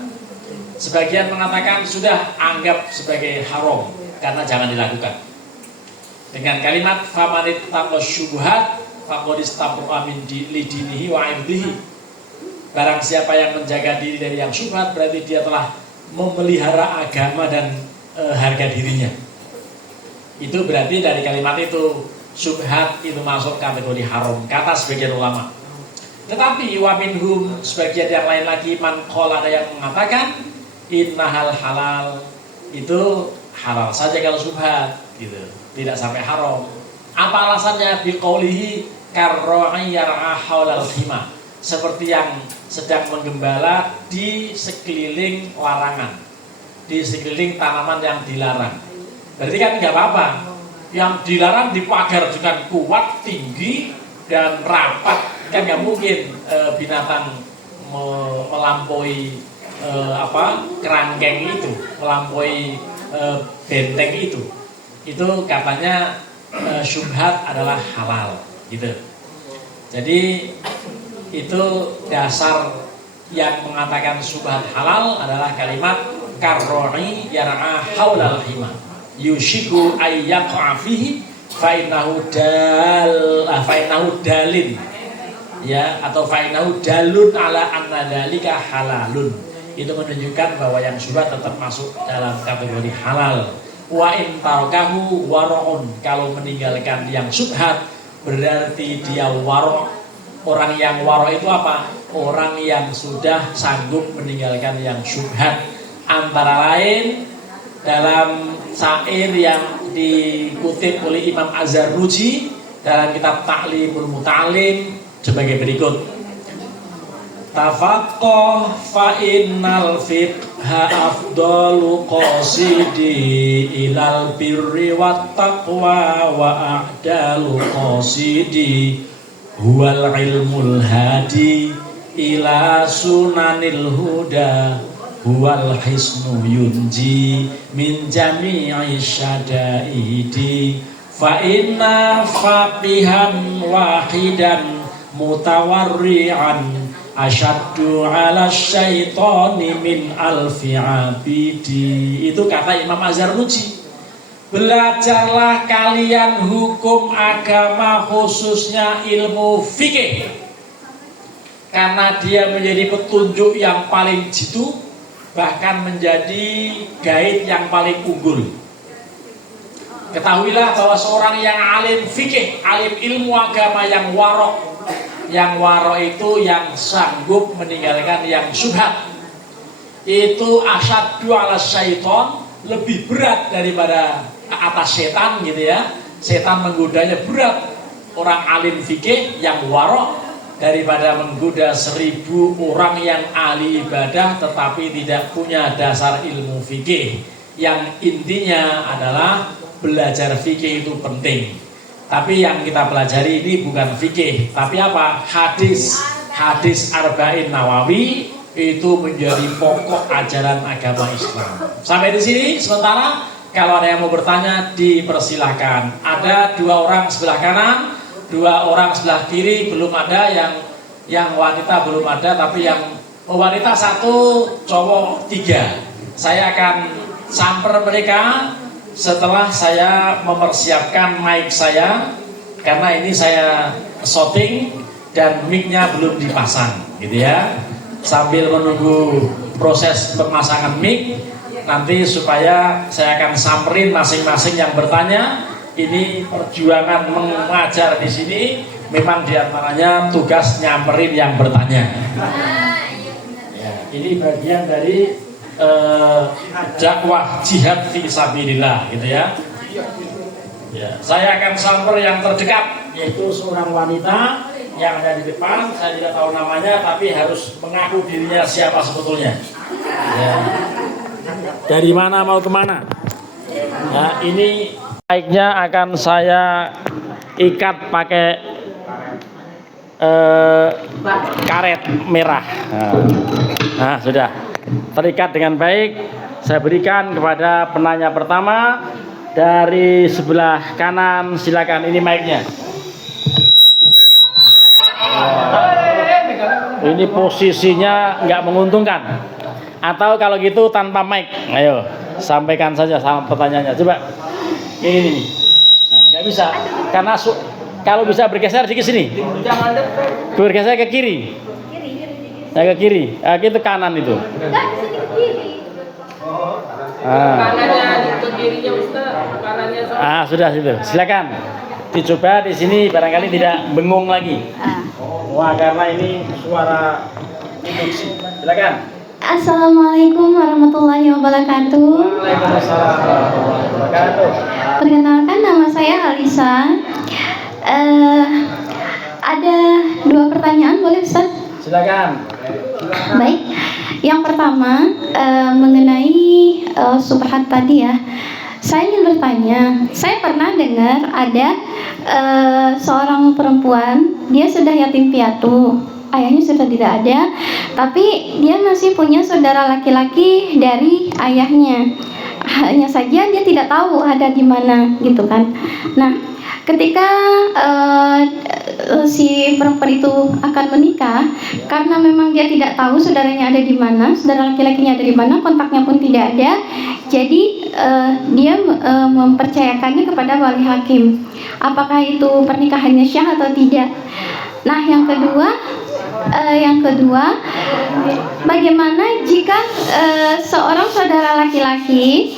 sebagian mengatakan sudah anggap sebagai haram karena jangan dilakukan. Dengan kalimat famanit taqos syubhat faqad istabra min lidinihi wa irdihi. Barang siapa yang menjaga diri dari yang syubhat berarti dia telah memelihara agama dan harga dirinya. Itu berarti dari kalimat itu syubhat itu masuk kategori haram kata sebagian ulama. Tetapi wa minhum sebagian yang lain lagi man qala, ada yang mengatakan innahal halal, itu halal saja kalau syubhat gitu. Tidak sampai haram. Apa alasannya? Biqaulihi karra'i yar'a haulal khima. Seperti yang sedang menggembala di sekeliling larangan, di sekeliling tanaman yang dilarang. Berarti kan nggak apa-apa. Yang dilarang dipagar dengan kuat, tinggi dan rapat. Kan nggak mungkin binatang melampaui kerangkeng itu, melampaui benteng itu. Itu katanya syubhat adalah halal gitu. Jadi itu dasar yang mengatakan syubhat halal adalah kalimat karroni yar'a haulal hima yushiku ayyaqa fihi fa innahu dalin ya, atau fa innahu dalun ala anna dzalika halalun. Itu menunjukkan bahwa yang syubhat tetap masuk dalam kategori halal. Wa in tarakahu wara'un, kalau meninggalkan yang syubhat berarti dia waro'. Orang yang waro' itu apa? Orang yang sudah sanggup meninggalkan yang syubhat. Antara lain dalam syair yang dikutip oleh Imam Az-Zarnuji dalam kitab Ta'limul Muta'allim sebagai berikut. Tafaqqah fa innal fiqha afdalu qasidi ilal birri wat taqwa wa a'dalu qasidi huwal ilmul hadi ila sunanil huda huwal hisnu yunji min jami'i syadaidi fa inna faqihan wahidan mutawarri'an asyaddu ala syaitani min alfi abidi. Itu kata Imam Az-Zarnuji. Belajarlah kalian hukum agama, khususnya ilmu fikih, karena dia menjadi petunjuk yang paling jitu, bahkan menjadi guide yang paling unggul. Ketahuilah bahwa seorang yang alim fikih, alim ilmu agama, yang warok. Yang waro itu yang sanggup meninggalkan yang syubhat. Itu asyaddu ala syaiton, lebih berat daripada atas setan gitu ya. Setan menggodanya berat. Orang alim fikih yang waro daripada menggoda 1000 orang yang ahli ibadah tetapi tidak punya dasar ilmu fikih. Yang intinya adalah belajar fikih itu penting. Tapi yang kita pelajari ini bukan fikih, tapi apa? Hadis Arba'in Nawawi itu menjadi pokok ajaran agama Islam. Sampai di sini sementara. Kalau ada yang mau bertanya dipersilahkan. Ada 2 orang sebelah kanan, 2 orang sebelah kiri, belum ada yang wanita belum ada, tapi yang wanita 1, cowok 3. Saya akan samper mereka setelah saya mempersiapkan mic saya, karena ini saya shooting dan mic-nya belum dipasang gitu ya. Sambil menunggu proses pemasangan mic, nanti supaya saya akan samperin masing-masing yang bertanya. Ini perjuangan mengajar di sini memang diantaranya tugas nyamperin yang bertanya. Ya, ini bagian dari dakwah jihad fi sabilillah gitu ya. Ya, saya akan samper yang terdekat, yaitu seorang wanita yang ada di depan. Saya tidak tahu namanya, tapi harus mengaku dirinya siapa sebetulnya. Ya. Dari mana mau kemana? Nah, ini baiknya akan saya ikat pakai karet merah. Nah, sudah terikat dengan baik. Saya berikan kepada penanya pertama. Dari sebelah kanan, silakan. Ini mic-nya. Ini posisinya nggak menguntungkan. Atau kalau gitu tanpa mic. Ayo, sampaikan saja sama pertanyaannya. Coba. Ini. Nah, nggak bisa. Karena kalau bisa bergeser dikit sini. Bergeser ke kiri. Nah, ke kiri. Nah, itu kanan itu. Kanannya ke kirinya Ustaz, kanannya sudah situ. Silakan. Dicoba di sini barangkali tidak bengung lagi. Wah, karena ini suara induksi. Silakan. Assalamualaikum warahmatullahi wabarakatuh. Waalaikumsalam warahmatullahi wabarakatuh. Perkenalkan, nama saya Alisa. Ada 2 pertanyaan, boleh Ustaz? Silakan. Baik. Yang pertama mengenai subhat tadi ya. Saya ingin bertanya, saya pernah dengar ada seorang perempuan, dia sudah yatim piatu, ayahnya sudah tidak ada, tapi dia masih punya saudara laki-laki dari ayahnya. Hanya saja dia tidak tahu ada di mana gitu kan. Nah, ketika si perempuan itu akan menikah, karena memang dia tidak tahu saudaranya ada di mana, saudara laki-lakinya ada di mana, kontaknya pun tidak ada, jadi dia mempercayakannya kepada wali hakim. Apakah itu pernikahannya syah atau tidak? Nah, yang kedua, bagaimana jika seorang saudara laki-laki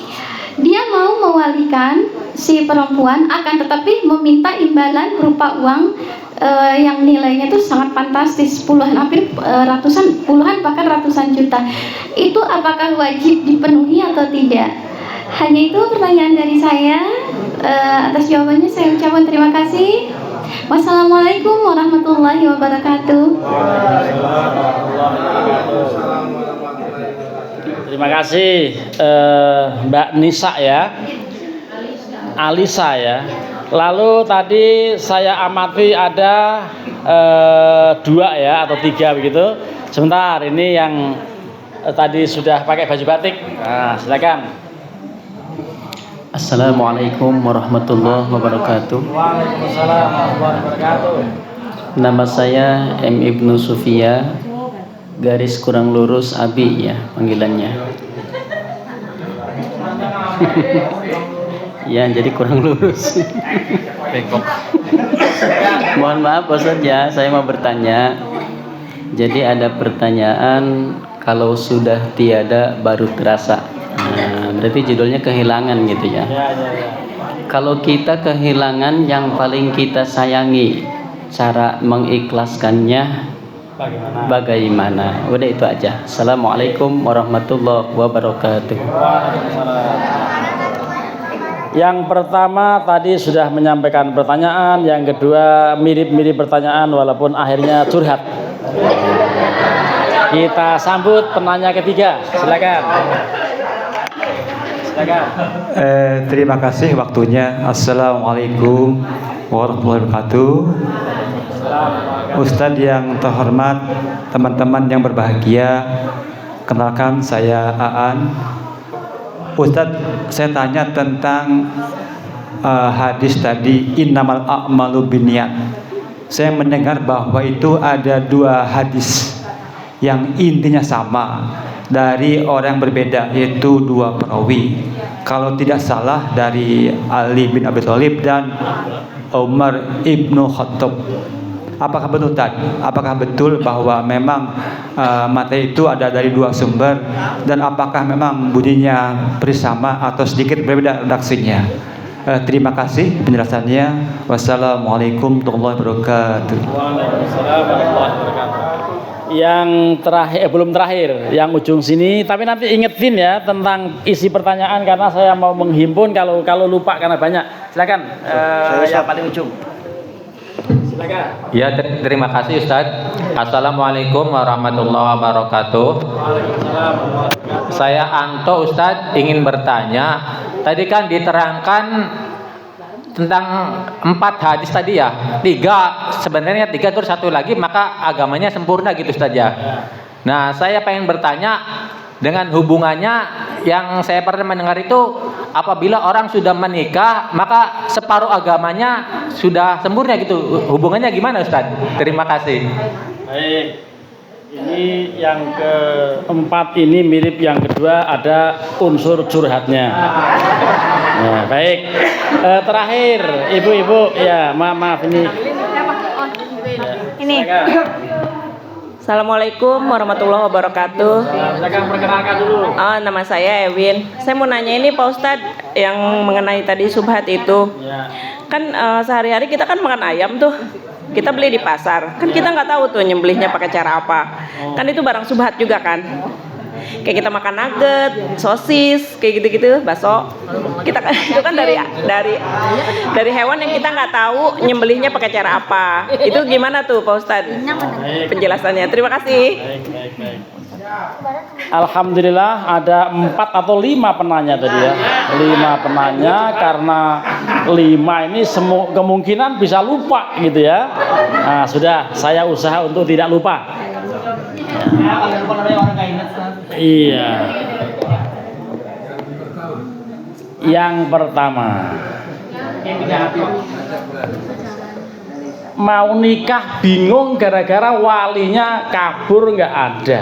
dia mau mewalikan si perempuan, akan tetapi meminta imbalan berupa uang yang nilainya itu sangat fantastis, puluhan bahkan ratusan juta. Itu apakah wajib dipenuhi atau tidak? Hanya itu pertanyaan dari saya. Atas jawabannya saya ucapkan terima kasih. Wassalamualaikum warahmatullahi wabarakatuh. Terima kasih Mbak Nisa ya. Alisa ya. Lalu tadi saya amati ada 2 ya atau 3 begitu. Sebentar, ini yang tadi sudah pakai baju batik. Nah, silakan. Assalamualaikum warahmatullahi wabarakatuh. Waalaikumsalam warahmatullahi wabarakatuh. Nama saya M. Ibnu Sufia, garis kurang lurus Abi ya panggilannya. Ya, jadi kurang lurus. Bengkok. Mohon maaf Ustaz ya, saya mau bertanya. Jadi ada pertanyaan, kalau sudah tiada baru terasa. Nah, berarti judulnya kehilangan gitu ya. Kalau kita kehilangan yang paling kita sayangi, cara mengikhlaskannya bagaimana? Udah itu aja. Assalamualaikum warahmatullahi wabarakatuh. Yang pertama tadi sudah menyampaikan pertanyaan, yang kedua mirip-mirip pertanyaan walaupun akhirnya curhat. Kita sambut penanya ketiga, silakan. Terima kasih waktunya. Assalamualaikum warahmatullahi wabarakatuh. Ustadz yang terhormat, teman-teman yang berbahagia, kenalkan saya Aan. Ustadz, saya tanya tentang hadis tadi, innamal a'malu binniyat. Saya mendengar bahwa itu ada 2 hadis yang intinya sama dari orang yang berbeda, yaitu 2 perawi. Kalau tidak salah dari Ali bin Abi Thalib dan Umar ibnu Khattab. Apakah betul tadi? Apakah betul bahwa memang materi itu ada dari 2 sumber, dan apakah memang bunyinya bersama atau sedikit berbeda redaksinya? Terima kasih penjelasannya. Wassalamualaikum warahmatullahi wabarakatuh. Waalaikumsalam warahmatullahi wabarakatuh. Yang terakhir, belum terakhir, yang ujung sini. Tapi nanti ingetin ya tentang isi pertanyaan karena saya mau menghimpun kalau lupa karena banyak. Silakan. Yang paling ujung. Silakan. Ya, terima kasih Ustadz. Assalamualaikum warahmatullahi wabarakatuh. Saya Anto Ustadz, ingin bertanya. Tadi kan diterangkan tentang 4 hadis tadi ya. 3, sebenarnya 3 terus 1 lagi maka agamanya sempurna gitu Ustadz ya. Nah, saya pengen bertanya dengan hubungannya yang saya pernah mendengar itu, apabila orang sudah menikah maka separuh agamanya sudah sempurna gitu. Hubungannya gimana Ustadz? Terima kasih. Baik. Ini yang keempat ini mirip yang kedua, ada unsur curhatnya. Nah, baik. Terakhir, ibu-ibu ya, maaf ini. Ini. Assalamualaikum warahmatullahi wabarakatuh. Silakan perkenalkan dulu. Nama saya Ewin. Saya mau nanya ini Pak Ustadz yang mengenai tadi subhat itu. Ya. Kan sehari-hari kita kan makan ayam tuh. Kita beli di pasar. Kan kita nggak tahu tuh nyembelihnya pakai cara apa. Kan itu barang subhat juga kan. Kayak kita makan nugget, sosis, kayak gitu-gitu, bakso. Kita kan itu kan dari hewan yang kita nggak tahu nyembelihnya pakai cara apa. Itu gimana tuh Pak Ustadz? Penjelasannya. Terima kasih. Baik. Alhamdulillah ada 4 atau 5 penanya tadi ya. 5 penanya karena 5 ini kemungkinan bisa lupa gitu ya. Nah, sudah saya usaha untuk tidak lupa. Iya. Yang pertama, mau nikah bingung gara-gara walinya kabur nggak ada.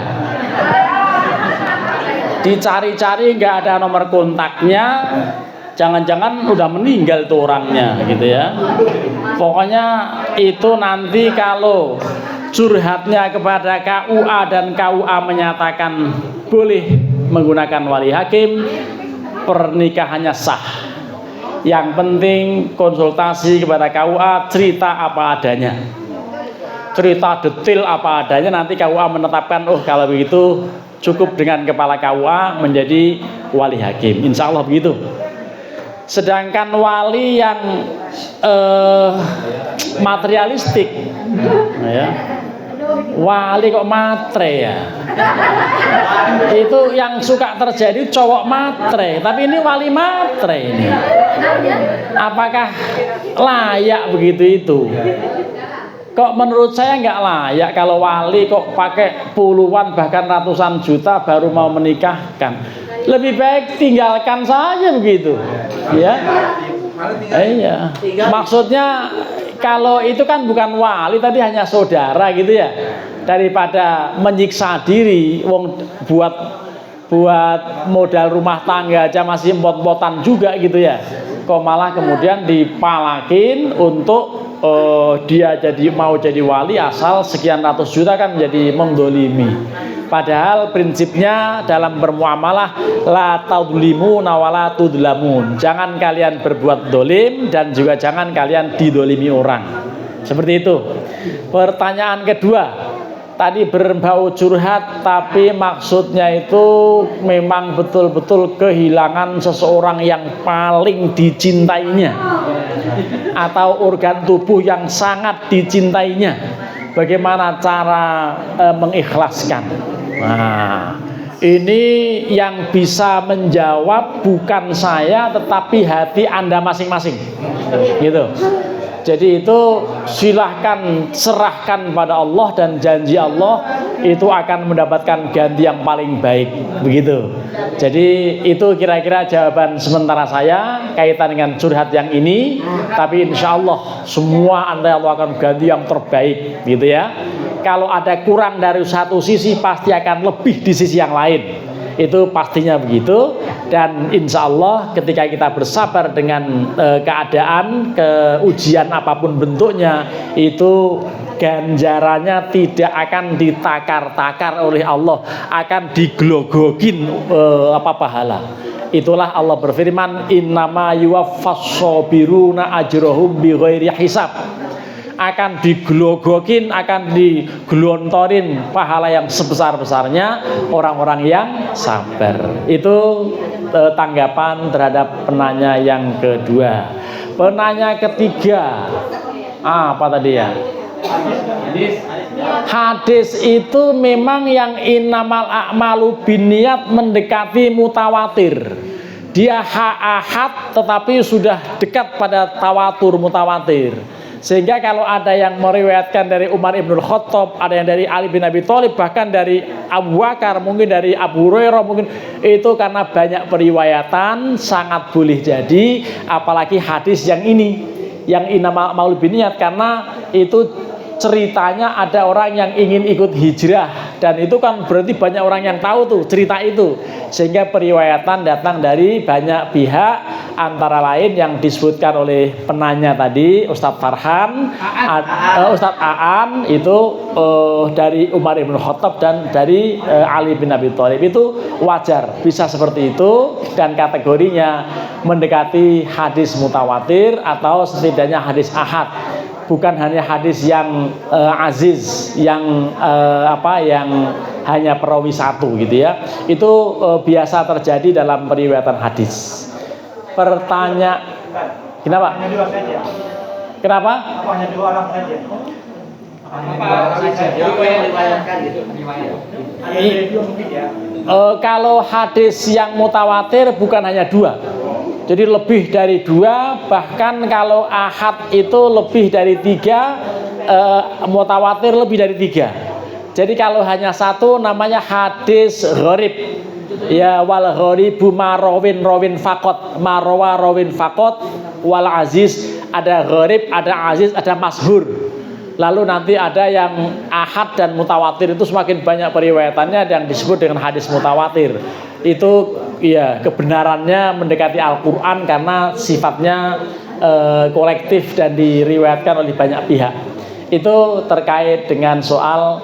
Dicari-cari nggak ada nomor kontaknya. Jangan-jangan udah meninggal tuh orangnya gitu ya. Pokoknya itu nanti kalau curhatnya kepada KUA dan KUA menyatakan boleh menggunakan wali hakim, pernikahannya sah. Yang penting konsultasi kepada KUA, cerita apa adanya, cerita detail apa adanya. Nanti KUA menetapkan, oh kalau begitu cukup dengan kepala KUA menjadi wali hakim. Insya Allah begitu. Sedangkan wali yang materialistik, ya, wali kok matre ya, itu yang suka terjadi cowok matre. Tapi ini wali matre ini, apakah layak begitu itu? Kok menurut saya nggak layak kalau wali kok pakai puluhan bahkan ratusan juta baru mau menikahkan. Lebih baik tinggalkan saja begitu, ya. Iya. Maksudnya kalau itu kan bukan wali, tadi hanya saudara gitu ya. Daripada menyiksa diri, wong buat modal rumah tangga aja masih empot-empotan juga gitu ya. Kok malah kemudian dipalakin untuk dia mau jadi wali asal sekian ratus juta, kan jadi mendolimi. Padahal prinsipnya dalam bermuamalah la tadlimu nawala tudlamun. Jangan kalian berbuat dolim dan juga jangan kalian didolimi orang. Seperti itu. Pertanyaan kedua, tadi berbau curhat tapi maksudnya itu memang betul-betul kehilangan seseorang yang paling dicintainya atau organ tubuh yang sangat dicintainya. Bagaimana cara mengikhlaskan? Nah, ini yang bisa menjawab bukan saya tetapi hati Anda masing-masing. Gitu. Jadi itu silahkan serahkan pada Allah dan janji Allah itu akan mendapatkan ganti yang paling baik, begitu. Jadi itu kira-kira jawaban sementara saya kaitan dengan curhat yang ini. Tapi insya Allah semua Allah akan ganti yang terbaik, gitu ya. Kalau ada kurang dari satu sisi pasti akan lebih di sisi yang lain. Itu pastinya begitu. Dan insya Allah ketika kita bersabar dengan keadaan, ujian apapun bentuknya, itu ganjarannya tidak akan ditakar-takar oleh Allah, akan diglogogin pahala. Itulah Allah berfirman, innama yuwaffas sabiruna ajrohum bighairi hisab. Akan diglogokin, akan digelontorin pahala yang sebesar-besarnya orang-orang yang sabar. Itu tanggapan terhadap penanya yang kedua. Penanya ketiga, apa tadi ya? Hadis itu memang yang innamal a'malu binniyat mendekati mutawatir. Dia ahad tetapi sudah dekat pada tawatur mutawatir. Sehingga kalau ada yang meriwayatkan dari Umar ibn Khattab, ada yang dari Ali bin Abi Thalib, bahkan dari Abu Bakar, mungkin dari Abu Hurairah, mungkin itu karena banyak periwayatan, sangat boleh jadi. Apalagi hadis yang ini, yang innamal a'malu binniyat, karena itu ceritanya ada orang yang ingin ikut hijrah, dan itu kan berarti banyak orang yang tahu tuh cerita itu, sehingga periwayatan datang dari banyak pihak, antara lain yang disebutkan oleh penanya tadi, Ustadz Farhan, Ustadz Aan itu dari Umar ibn Khattab dan dari Ali bin Abi Thalib. Itu wajar bisa seperti itu, dan kategorinya mendekati hadis mutawatir atau setidaknya hadis ahad. Bukan hanya hadis yang aziz, yang yang hanya perawi satu gitu ya. Itu biasa terjadi dalam periwayatan hadis. Kenapa? Kenapa? Hanya 2 orang saja. Kalau hadis yang mutawatir bukan hanya 2. Jadi lebih dari 2, bahkan kalau ahad itu lebih dari 3, mutawatir lebih dari 3. Jadi kalau hanya 1 namanya hadis gharib. Ya, wal gharibu marawin rawin faqat, marwa rawin faqat, wal aziz, ada gharib, ada aziz, ada mashhur. Lalu nanti ada yang ahad dan mutawatir, itu semakin banyak periwayatannya yang disebut dengan hadis mutawatir. Itu ya kebenarannya mendekati Al-Quran karena sifatnya kolektif dan diriwayatkan oleh banyak pihak. Itu terkait dengan soal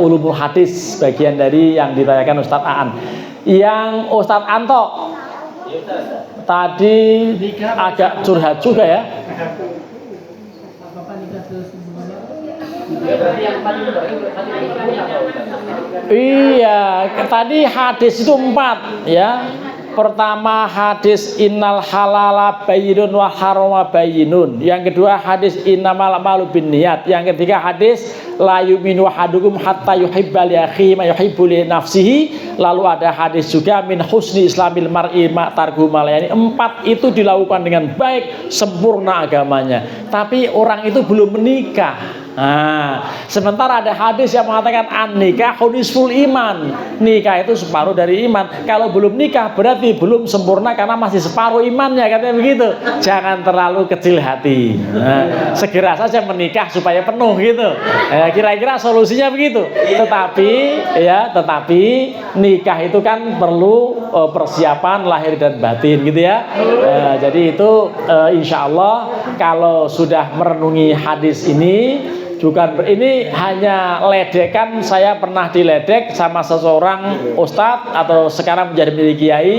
ulumul hadis, bagian dari yang ditanyakan Ustadz Aan. Yang Ustadz Anto tadi agak curhat juga ya. Iya, tadi hadis itu 4 ya. Pertama hadis innal halala bayyinun wa harama bayyinun. Yang kedua hadis innamal a'malu binniyat. Yang ketiga hadis la yu'minu ahadukum hatta yuhibba li akhihi ma yuhibbu li nafsihi. Lalu ada hadis juga min husni islamil mar'i ma tarku malayani. 4 itu dilakukan dengan baik, sempurna agamanya. Tapi orang itu belum menikah. Nah, sementara ada hadis yang mengatakan an-nikah nisful iman. Nikah itu separuh dari iman. Kalau belum nikah berarti belum sempurna karena masih separuh imannya, katanya begitu. Jangan terlalu kecil hati. Nah, segera saja menikah supaya penuh gitu. Kira-kira solusinya begitu. Tetapi nikah itu kan perlu persiapan lahir dan batin gitu ya. Jadi itu insya Allah kalau sudah merenungi hadis ini, ini hanya ledekan. Saya pernah diledek sama seseorang ustadz atau sekarang menjadi kiai.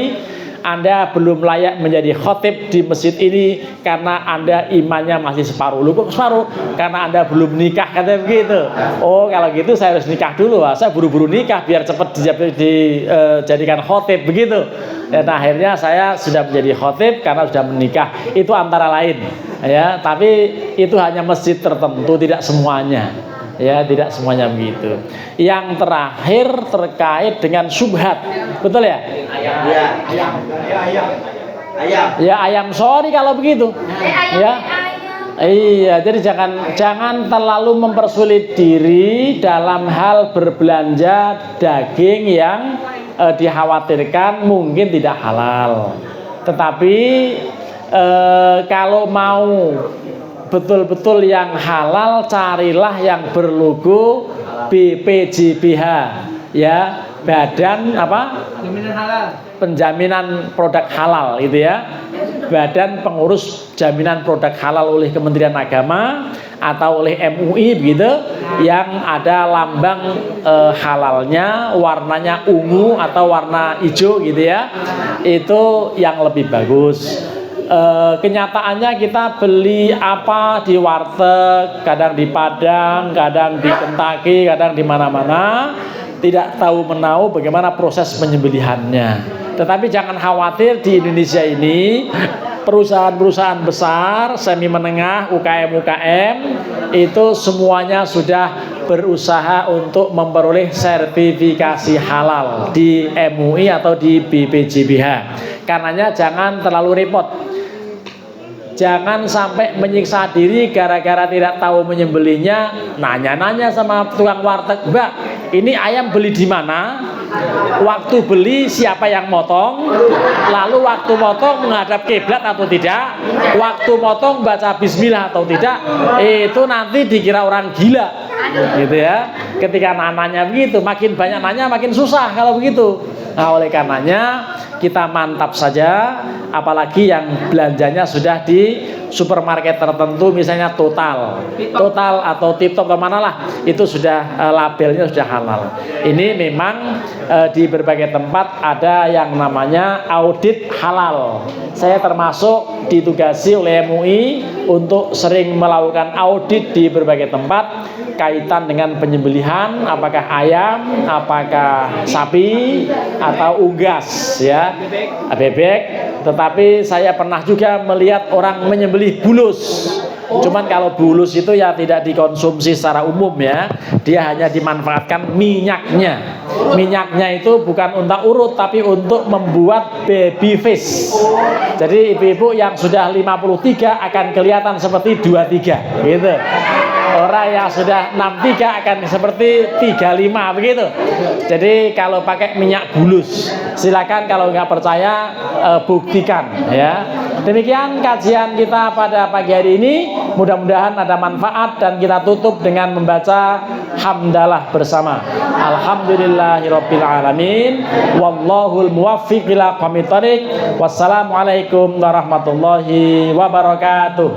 Anda belum layak menjadi khotib di masjid ini karena Anda imannya masih separuh. Lu kok separuh? Karena Anda belum nikah, katanya begitu. Oh, kalau gitu saya harus nikah dulu. Saya buru-buru nikah biar cepat dijadikan khotib begitu. Dan akhirnya saya sudah menjadi khotib karena sudah menikah. Itu antara lain. Ya, tapi itu hanya masjid tertentu, tidak semuanya. Ya, tidak semuanya begitu. Yang terakhir terkait dengan syubhat, betul ya? Ya ayam, sorry kalau begitu. Ya, iya. Jadi jangan terlalu mempersulit diri dalam hal berbelanja daging yang dikhawatirkan mungkin tidak halal. Tetapi kalau mau betul-betul yang halal, carilah yang berlogo BPJBH ya, badan apa? Penjaminan produk halal itu ya. Badan pengurus jaminan produk halal oleh Kementerian Agama atau oleh MUI begitu, yang ada lambang halalnya, warnanya ungu atau warna hijau gitu ya. Itu yang lebih bagus. Kenyataannya kita beli apa di warteg, kadang di Padang, kadang di Kentucky, kadang di mana-mana, tidak tahu menahu bagaimana proses penyembelihannya. Tetapi jangan khawatir, di Indonesia ini perusahaan-perusahaan besar, semi menengah, UKM-UKM itu semuanya sudah berusaha untuk memperoleh sertifikasi halal di MUI atau di BPJBH. Karenanya jangan terlalu repot. Jangan sampai menyiksa diri gara-gara tidak tahu menyembelihnya, nanya-nanya sama tukang warteg, "Mbak, ini ayam beli di mana? Waktu beli siapa yang motong? Lalu waktu motong menghadap kiblat atau tidak? Waktu motong baca bismillah atau tidak?" Itu nanti dikira orang gila, gitu ya. Ketika nanya begitu, makin banyak nanya makin susah kalau begitu. Nah, oleh karenanya kita mantap saja, apalagi yang belanjanya sudah di supermarket tertentu, misalnya Total atau Tip Top atau manalah, itu sudah labelnya sudah halal. Ini memang di berbagai tempat ada yang namanya audit halal. Saya termasuk ditugasi oleh MUI untuk sering melakukan audit di berbagai tempat kaitan dengan penyembelihan, apakah ayam, apakah sapi atau unggas ya, bebek. Tetapi saya pernah juga melihat orang menyembelih bulus. Cuman kalau bulus itu ya tidak dikonsumsi secara umum ya, dia hanya dimanfaatkan minyaknya. Minyaknya itu bukan untuk urut tapi untuk membuat baby face. Jadi ibu-ibu yang sudah 53 akan kelihatan seperti 23 gitu. Orang yang sudah 63 akan seperti 35 begitu. Jadi kalau pakai minyak bulus, silakan, kalau nggak percaya buktikan ya. Demikian kajian kita pada pagi hari ini. Mudah-mudahan ada manfaat dan kita tutup dengan membaca hamdalah bersama. Alhamdulillahirabbil alamin. Wallahul muwaffiq ila aqwamit thoriq. Wassalamualaikum warahmatullahi wabarakatuh.